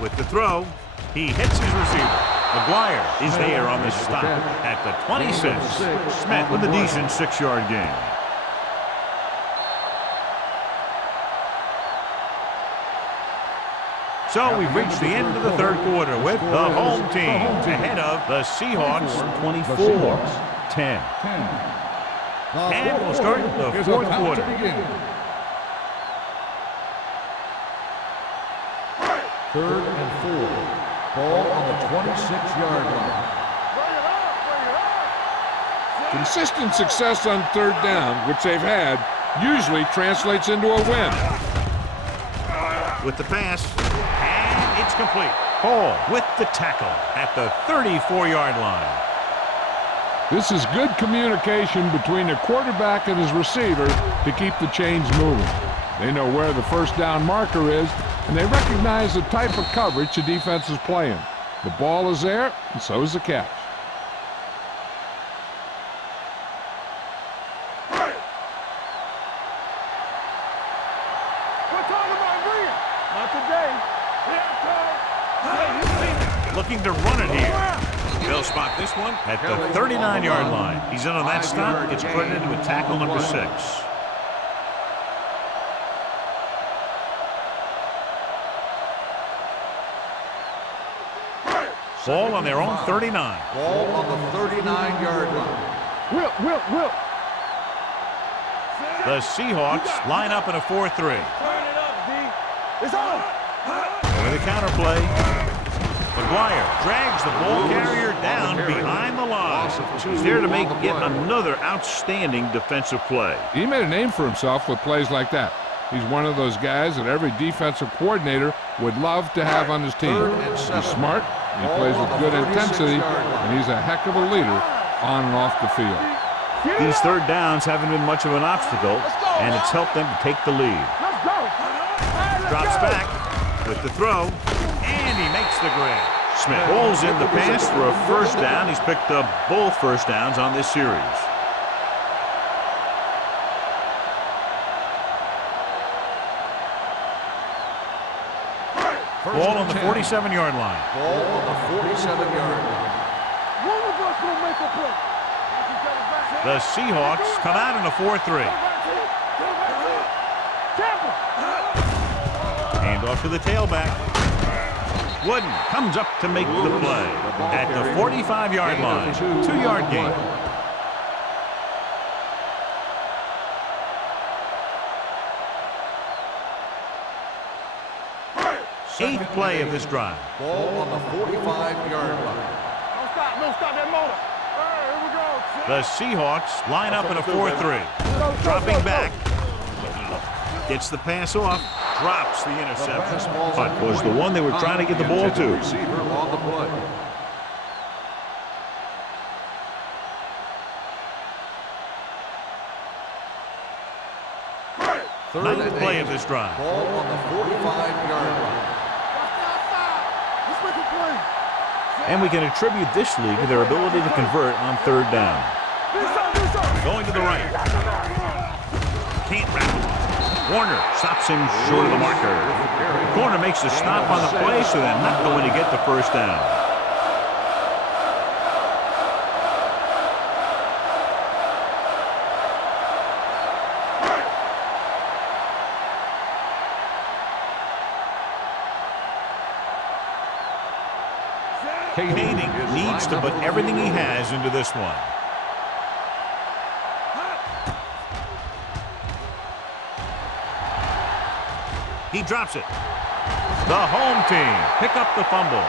With the throw, he hits his receiver. McGuire is there on the stop at the 26. Smith with a decent 6-yard gain. So we've reached the end of the 3rd quarter with the home team ahead of the Seahawks 24-10. And we'll start the 4th quarter. 3rd and 4. Ball on the 26-yard line. Consistent success on 3rd down, which they've had, usually translates into a win. With the pass, and it's complete. Hall with the tackle at the 34-yard line. This is good communication between the quarterback and his receiver to keep the chains moving. They know where the 1st down marker is, and they recognize the type of coverage the defense is playing. The ball is there, and so is the catch. Looking to run it here. They'll spot this one at the 39-yard line. He's in on that stop. Gets credited with tackle number 6. Ball on their own 39. Ball on the 39-yard line. Will. The Seahawks line up in a 4-3. Turn it up, D. It's on. With a counter play, McGuire drags the ball carrier down behind the line. He's there to make yet another outstanding defensive play. He made a name for himself with plays like that. He's one of those guys that every defensive coordinator would love to have on his team. He's smart, he plays with good intensity, and he's a heck of a leader on and off the field. These third downs haven't been much of an obstacle, and it's helped them to take the lead. Drops back with the throw, and he makes the grab. Smith pulls in the pass for a first down. He's picked up both first downs on this series. Ball on the 47-yard line. Ball on the 47-yard line. One of us will make a play. The Seahawks come out in a 4-3. Hand off to the tailback. Wooden comes up to make the play at the 45-yard line. 2-yard gain. Eighth play of this drive. Ball on the 45-yard line. No stop that motor. Here we go. The Seahawks line up in a 4-3. Dropping back. Gets the pass off. Drops the interception. But was the one they were trying to get the ball to. Receiver on the play. Ninth play of this drive. Ball on the 45-yard line. And we can attribute this lead to their ability to convert on third down. Going to the right. Can't wrap it. Warner stops him short of the marker. The corner makes the stop on the play, so they're not going to get the first down. Koenig needs to put everything he has into this one. He drops it. The home team pick up the fumble.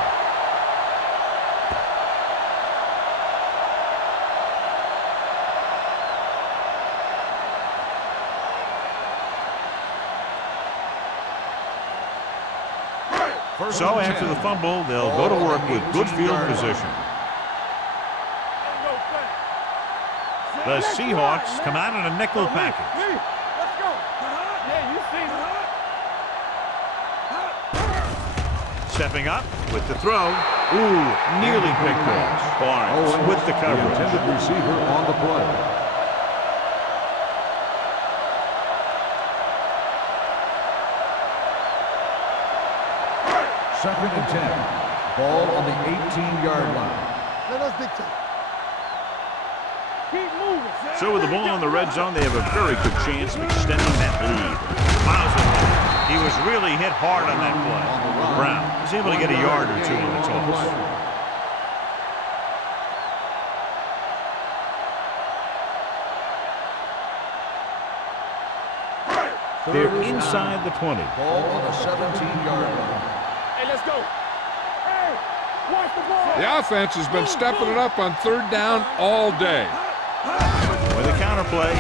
So after the fumble, they'll go to work with good field position. The Seahawks come out in a nickel package. Let's go. Yeah, you see that. Stepping up with the throw. Ooh, nearly picked off. Barnes with the coverage. Intended receiver on the play. Second and 10. Ball on the 18-yard line. Let us dictate. Keep moving. So with the ball in the red zone, they have a very good chance of extending that lead. Bowser, he was really hit hard on that play. Brown was able to get a yard or two on the toss. They're inside the 20. Ball on the 17-yard line. Hey, let's go. Hey, watch the ball. The offense has been stepping it up on third down all day. With a counterplay,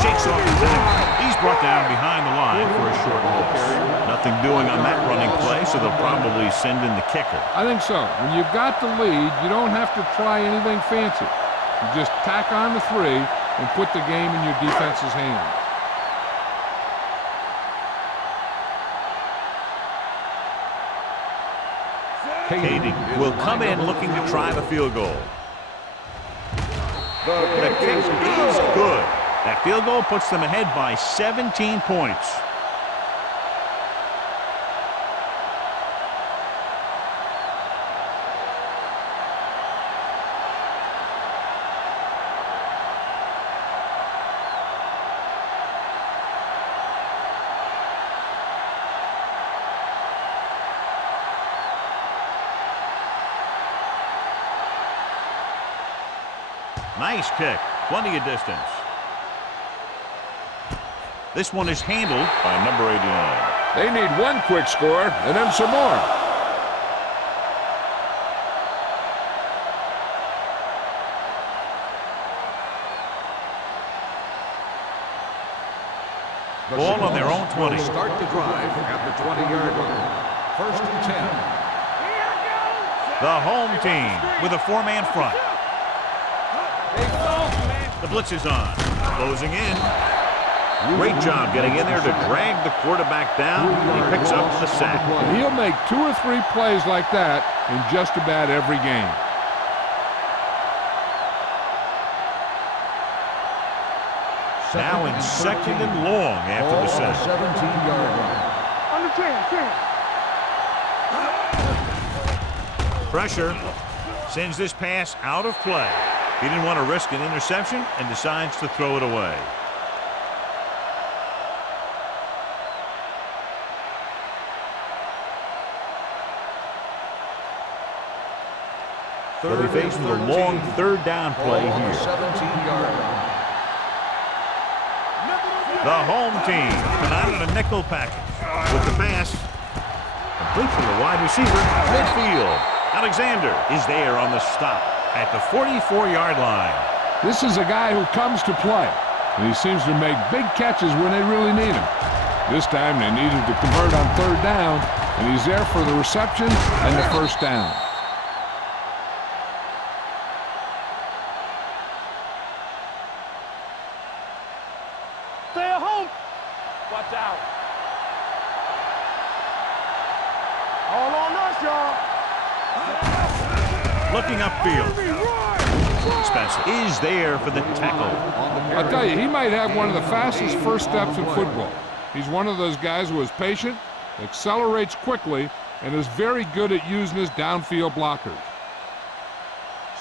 shakes off the tackle. He's brought down behind the line for a short loss. Nothing doing on that running play, so they'll probably send in the kicker. I think so. When you've got the lead, you don't have to try anything fancy. You just tack on the 3 and put the game in your defense's hands. Koenig will come in looking to try the field goal. The kick is good. That field goal puts them ahead by 17 points. Nice kick. Plenty of distance. This one is handled by number 89. They need one quick score and then some more. Ball on their own 20. Start the drive at the 20-yard line. 1st and 10. The home team with a 4-man front. The blitz is on. Closing in. Great job getting in there to drag the quarterback down. He picks up the sack. And he'll make 2 or 3 plays like that in just about every game. Now in 2nd and long after the sack. 17-yard line. Under 10. Pressure sends this pass out of play. He didn't want to risk an interception and decides to throw it away. They'll be faced with a long 3rd down play here. 17-yard line. The home team come out in a nickel package with the pass. Complete to the wide receiver, midfield. Alexander is there on the stop at the 44-yard line. This is a guy who comes to play, and he seems to make big catches when they really need him. This time they needed to convert on 3rd down, and he's there for the reception and the 1st down. Stay at home. Watch out. All on us, y'all. Looking upfield. Spencer is there for the tackle. I'll tell you, he might have one of the fastest first steps in football. He's one of those guys who is patient, accelerates quickly, and is very good at using his downfield blockers.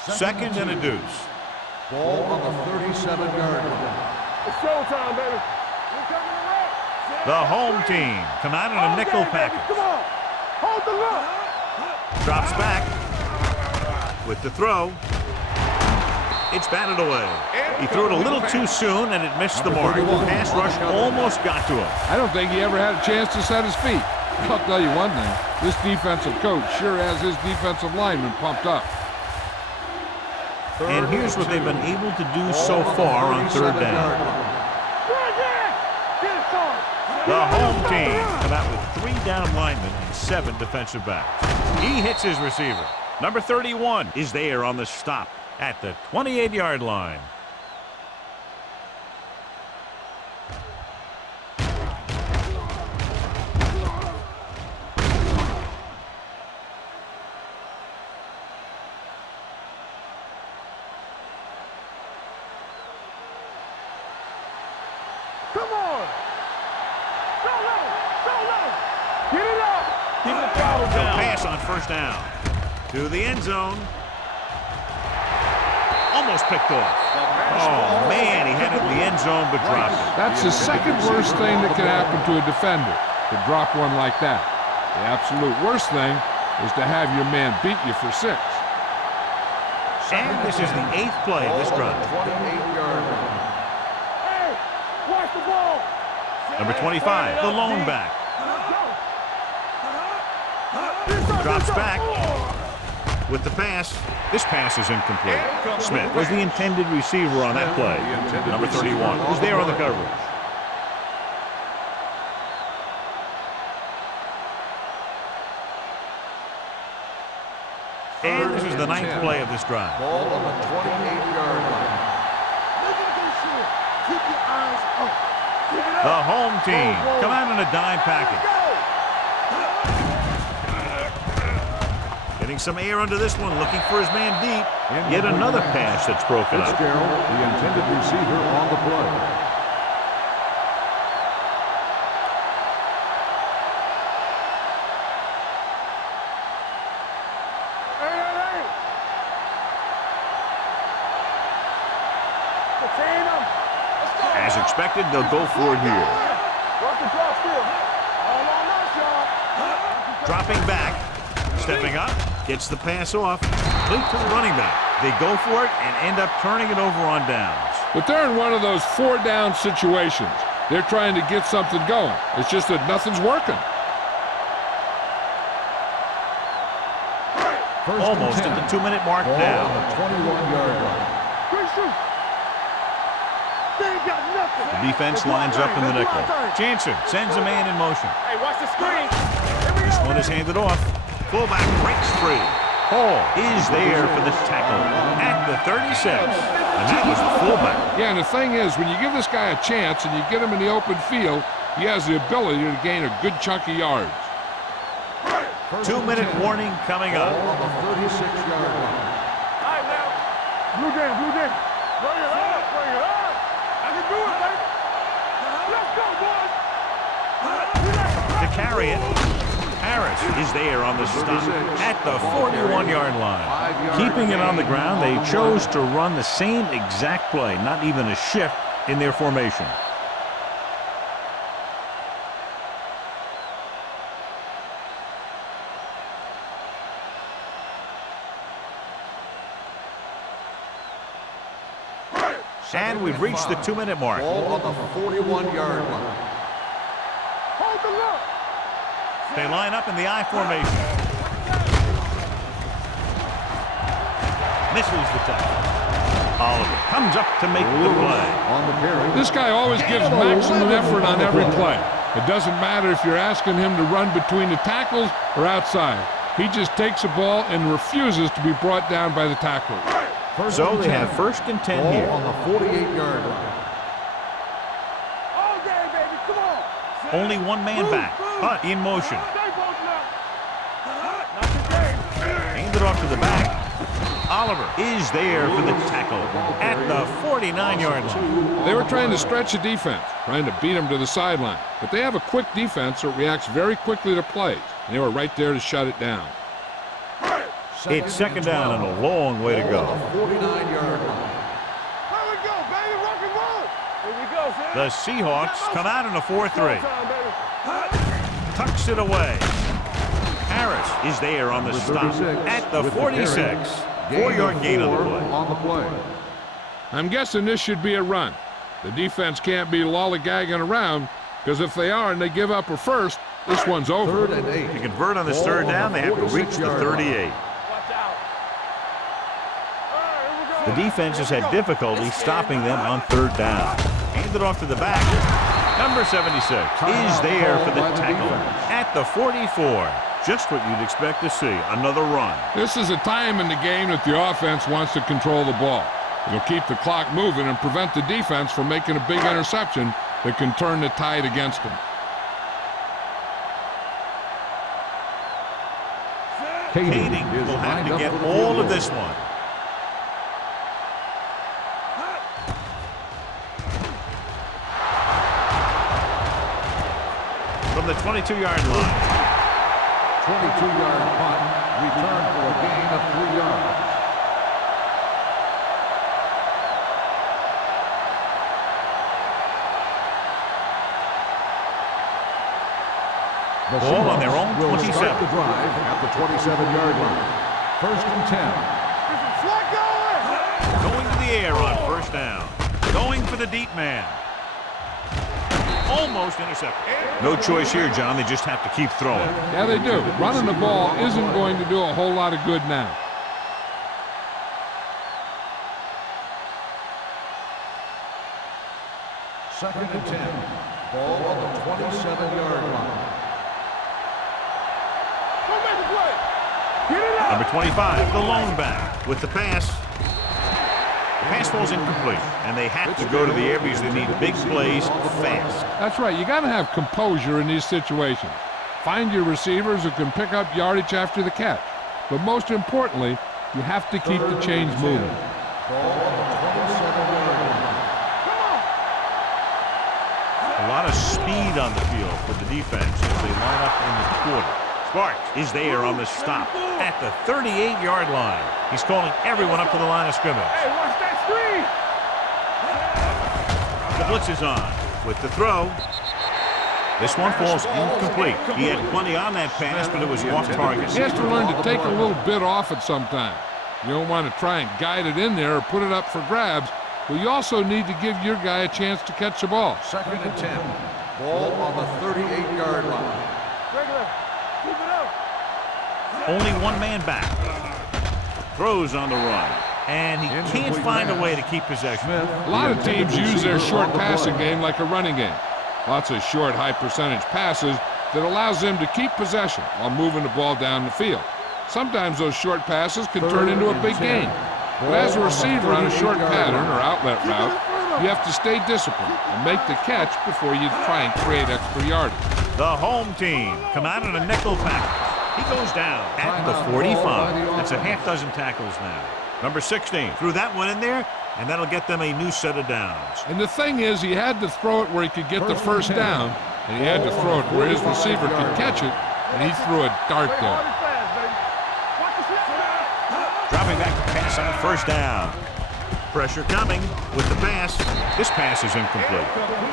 2nd and a deuce. Ball on the 37-yard line. It's showtime, baby. The home team come out in a nickel package. Come on. Hold the look. Drops back with the throw. It's batted away. He threw it a little too soon, and it missed the mark. The pass rush almost got to him. I don't think he ever had a chance to set his feet. I'll tell you one thing, this defensive coach sure has his defensive linemen pumped up. And here's what they've been able to do so far on 3rd down. The home team come out with 3 down linemen and 7 defensive backs. He hits his receiver. Number 31 is there on the stop at the 28-yard line. Come on. Go low. Get it up. Keep the throttle They'll down. pass on 1st down. To the end zone. Almost picked off. Oh, man, he had it in the end zone but dropped it. That's the 2nd worst thing that can happen to a defender, to drop one like that. The absolute worst thing is to have your man beat you for 6. And this is the 8th play of this drive. 28-yard line. Hey, watch the ball. Number 25, the lone back. Drops back with the pass. This pass is incomplete. Smith was the intended receiver on that play. Number 31 was there on the coverage. And this is the 9th play of this drive. Ball on the 28-yard line. Keep your eyes up. The home team come out in a dime package. Getting some air under this one, looking for his man deep. Yet another pass that's broken up. Fitzgerald, the intended receiver on the play. Hey. Contain him. As expected, they'll go for it here. Work the drop still. All on us, y'all. Dropping back, stepping up, gets the pass off, complete to the running back. They go for it and end up turning it over on downs. But they're in one of those 4-down situations. They're trying to get something going. It's just that nothing's working. Almost at the 2-minute mark Ball now. on the 21-yard line. Good shoot. They ain't got nothing. The defense lines up in the nickel. Jansen sends a man in motion. Hey, watch the screen. This one is handed off. Fullback breaks free. Hall is there for the tackle at the 36. And that was the fullback. Yeah, and the thing is, when you give this guy a chance and you get him in the open field, he has the ability to gain a good chunk of yards. 2-minute warning coming up. Ball on the 36-yard line. All right, now. Blue game, blue game. Bring it up, bring it up. I can do it, baby. Let's go, boys. To carry it, Harris is there on the stop at the 41-yard line. Keeping it on the ground, they chose to run the same exact play, not even a shift in their formation. And we've reached the 2-minute mark. Ball on the 41-yard line. Hold the look. They line up in the I formation. Misses the tackle. Oliver comes up to make the play. On the carry. This guy always gives maximum effort on every play. It doesn't matter if you're asking him to run between the tackles or outside. He just takes the ball and refuses to be brought down by the tackler. So they have 1st and 10 Ball here. on the 48-yard line. All day, baby. Come on. Only one man back. Hunt in motion. They both now. Not today. Handed off to the back. Oliver is there for the tackle at the 49-yard line. They were trying to stretch the defense, trying to beat them to the sideline. But they have a quick defense that reacts very quickly to plays. And they were right there to shut it down. It's 2nd down and a long way to go. 49-yard line. Here we go, baby. Rock and roll. Here we go, son. The Seahawks come out in a 4-3. Time, baby. Tucks it away. Harris is there on the stop at the 46. 4-yard gain on the play. On the play. I'm guessing this should be a run. The defense can't be lollygagging around, because if they are and they give up a first, this one's over. 3rd and 8. To convert on this 3rd down, they have to reach the 38. Watch out. All right, here we go. The defense has had difficulty stopping them on 3rd down. Handed off to the back. Number 76 is there for the tackle at the 44. Just what you'd expect to see, another run. This is a time in the game that the offense wants to control the ball. It'll keep the clock moving and prevent the defense from making a big interception that can turn the tide against them. Kading will have to get all of this one. From the 22-yard line. 22-yard punt. Return for a gain of 3 yards. Ball on their own will 27. start the drive at the 27-yard line. 1st and 10. Going to the air on 1st down. Going for the deep man. Almost intercepted. No choice here, John. They just have to keep throwing. Yeah, they do. Running the ball isn't going to do a whole lot of good now. Second and 10. Ball on the 27-yard line. Don't make the play. Get it out. Number 25, the lone back with the pass. The pass falls incomplete, and they have to go to the air because they need big plays fast. That's right. You got to have composure in these situations. Find your receivers who can pick up yardage after the catch. But most importantly, you have to keep the chains moving. Ball on the 27-yard line. A lot of speed on the field for the defense as they line up in the quarter. Sparks is there on the stop at the 38-yard line. He's calling everyone up to the line of scrimmage. Hey, watch that screen. The blitz is on with the throw. This one falls incomplete. He had plenty on that pass, but it was off target. He has to learn to take a little bit off it sometime. You don't want to try and guide it in there or put it up for grabs, but you also need to give your guy a chance to catch the ball. 2nd and 10. Ball on the 38-yard line. Regular. Keep it up. Only one man back. Throws on the run. And he can't find a way to keep possession. A lot of teams use their short passing game like a running game. Lots of short, high-percentage passes that allows them to keep possession while moving the ball down the field. Sometimes those short passes can turn into a big gain. But as a receiver on a short pattern or outlet route, you have to stay disciplined and make the catch before you try and create extra yardage. The home team come out in a nickel package. He goes down at the 45. That's a half dozen tackles now. Number 16 threw that one in there, and that'll get them a new set of downs. And the thing is, he had to throw it where he could get the first down, and he had to throw it where his receiver could catch it, and he threw a dart there. Dropping back to pass on first down. Pressure coming with the pass. This pass is incomplete.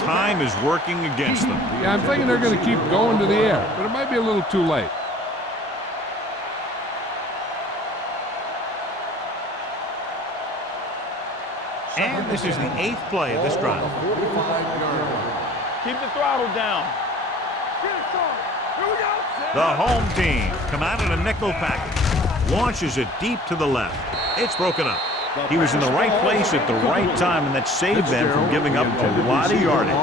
Time is working against them. Yeah, I'm thinking they're going to keep going to the air, but it might be a little too late. And this is the 8th play of this drive. Keep the throttle down. The home team come out in a nickel package. Launches it deep to the left. It's broken up. He was in the right place at the right time, and that saved them from giving up a lot of yardage.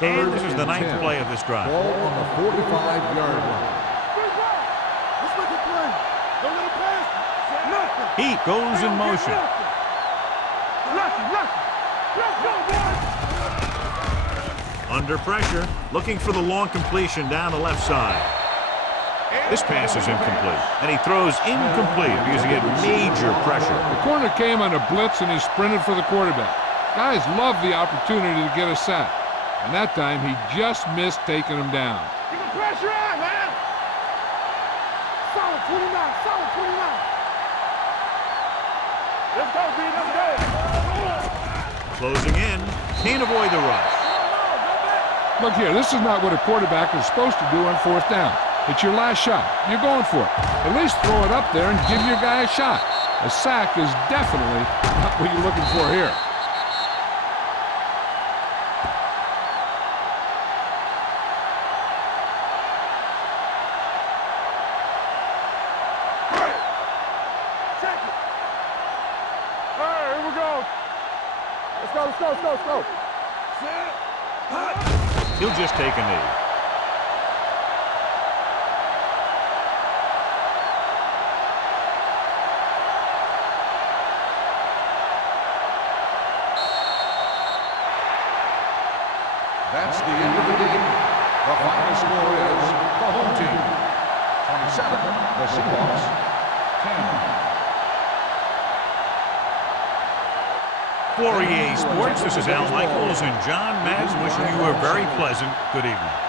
And this is the 9th play of this drive. Ball on the 45-yard line. He goes in motion. Under pressure, looking for the long completion down the left side. This pass is incomplete, and he throws incomplete because he had major pressure. The corner came on a blitz, and he sprinted for the quarterback. Guys love the opportunity to get a sack, and that time he just missed taking him down. Keep the pressure on, man. Solid 29, solid 29. Let's go, B, let's go. Closing in, can't avoid the rush. Look here, this is not what a quarterback is supposed to do on fourth down. It's your last shot. You're going for it. At least throw it up there and give your guy a shot. A sack is definitely not what you're looking for here. Check it. All right, here we go. Let's go, let's go, let's go, let's go. He'll just take a knee. That's the end of the game. The final score is the home team 27, the Seahawks 10. For EA Sports, this is Al Michaels and John Madden wishing you a very pleasant good evening.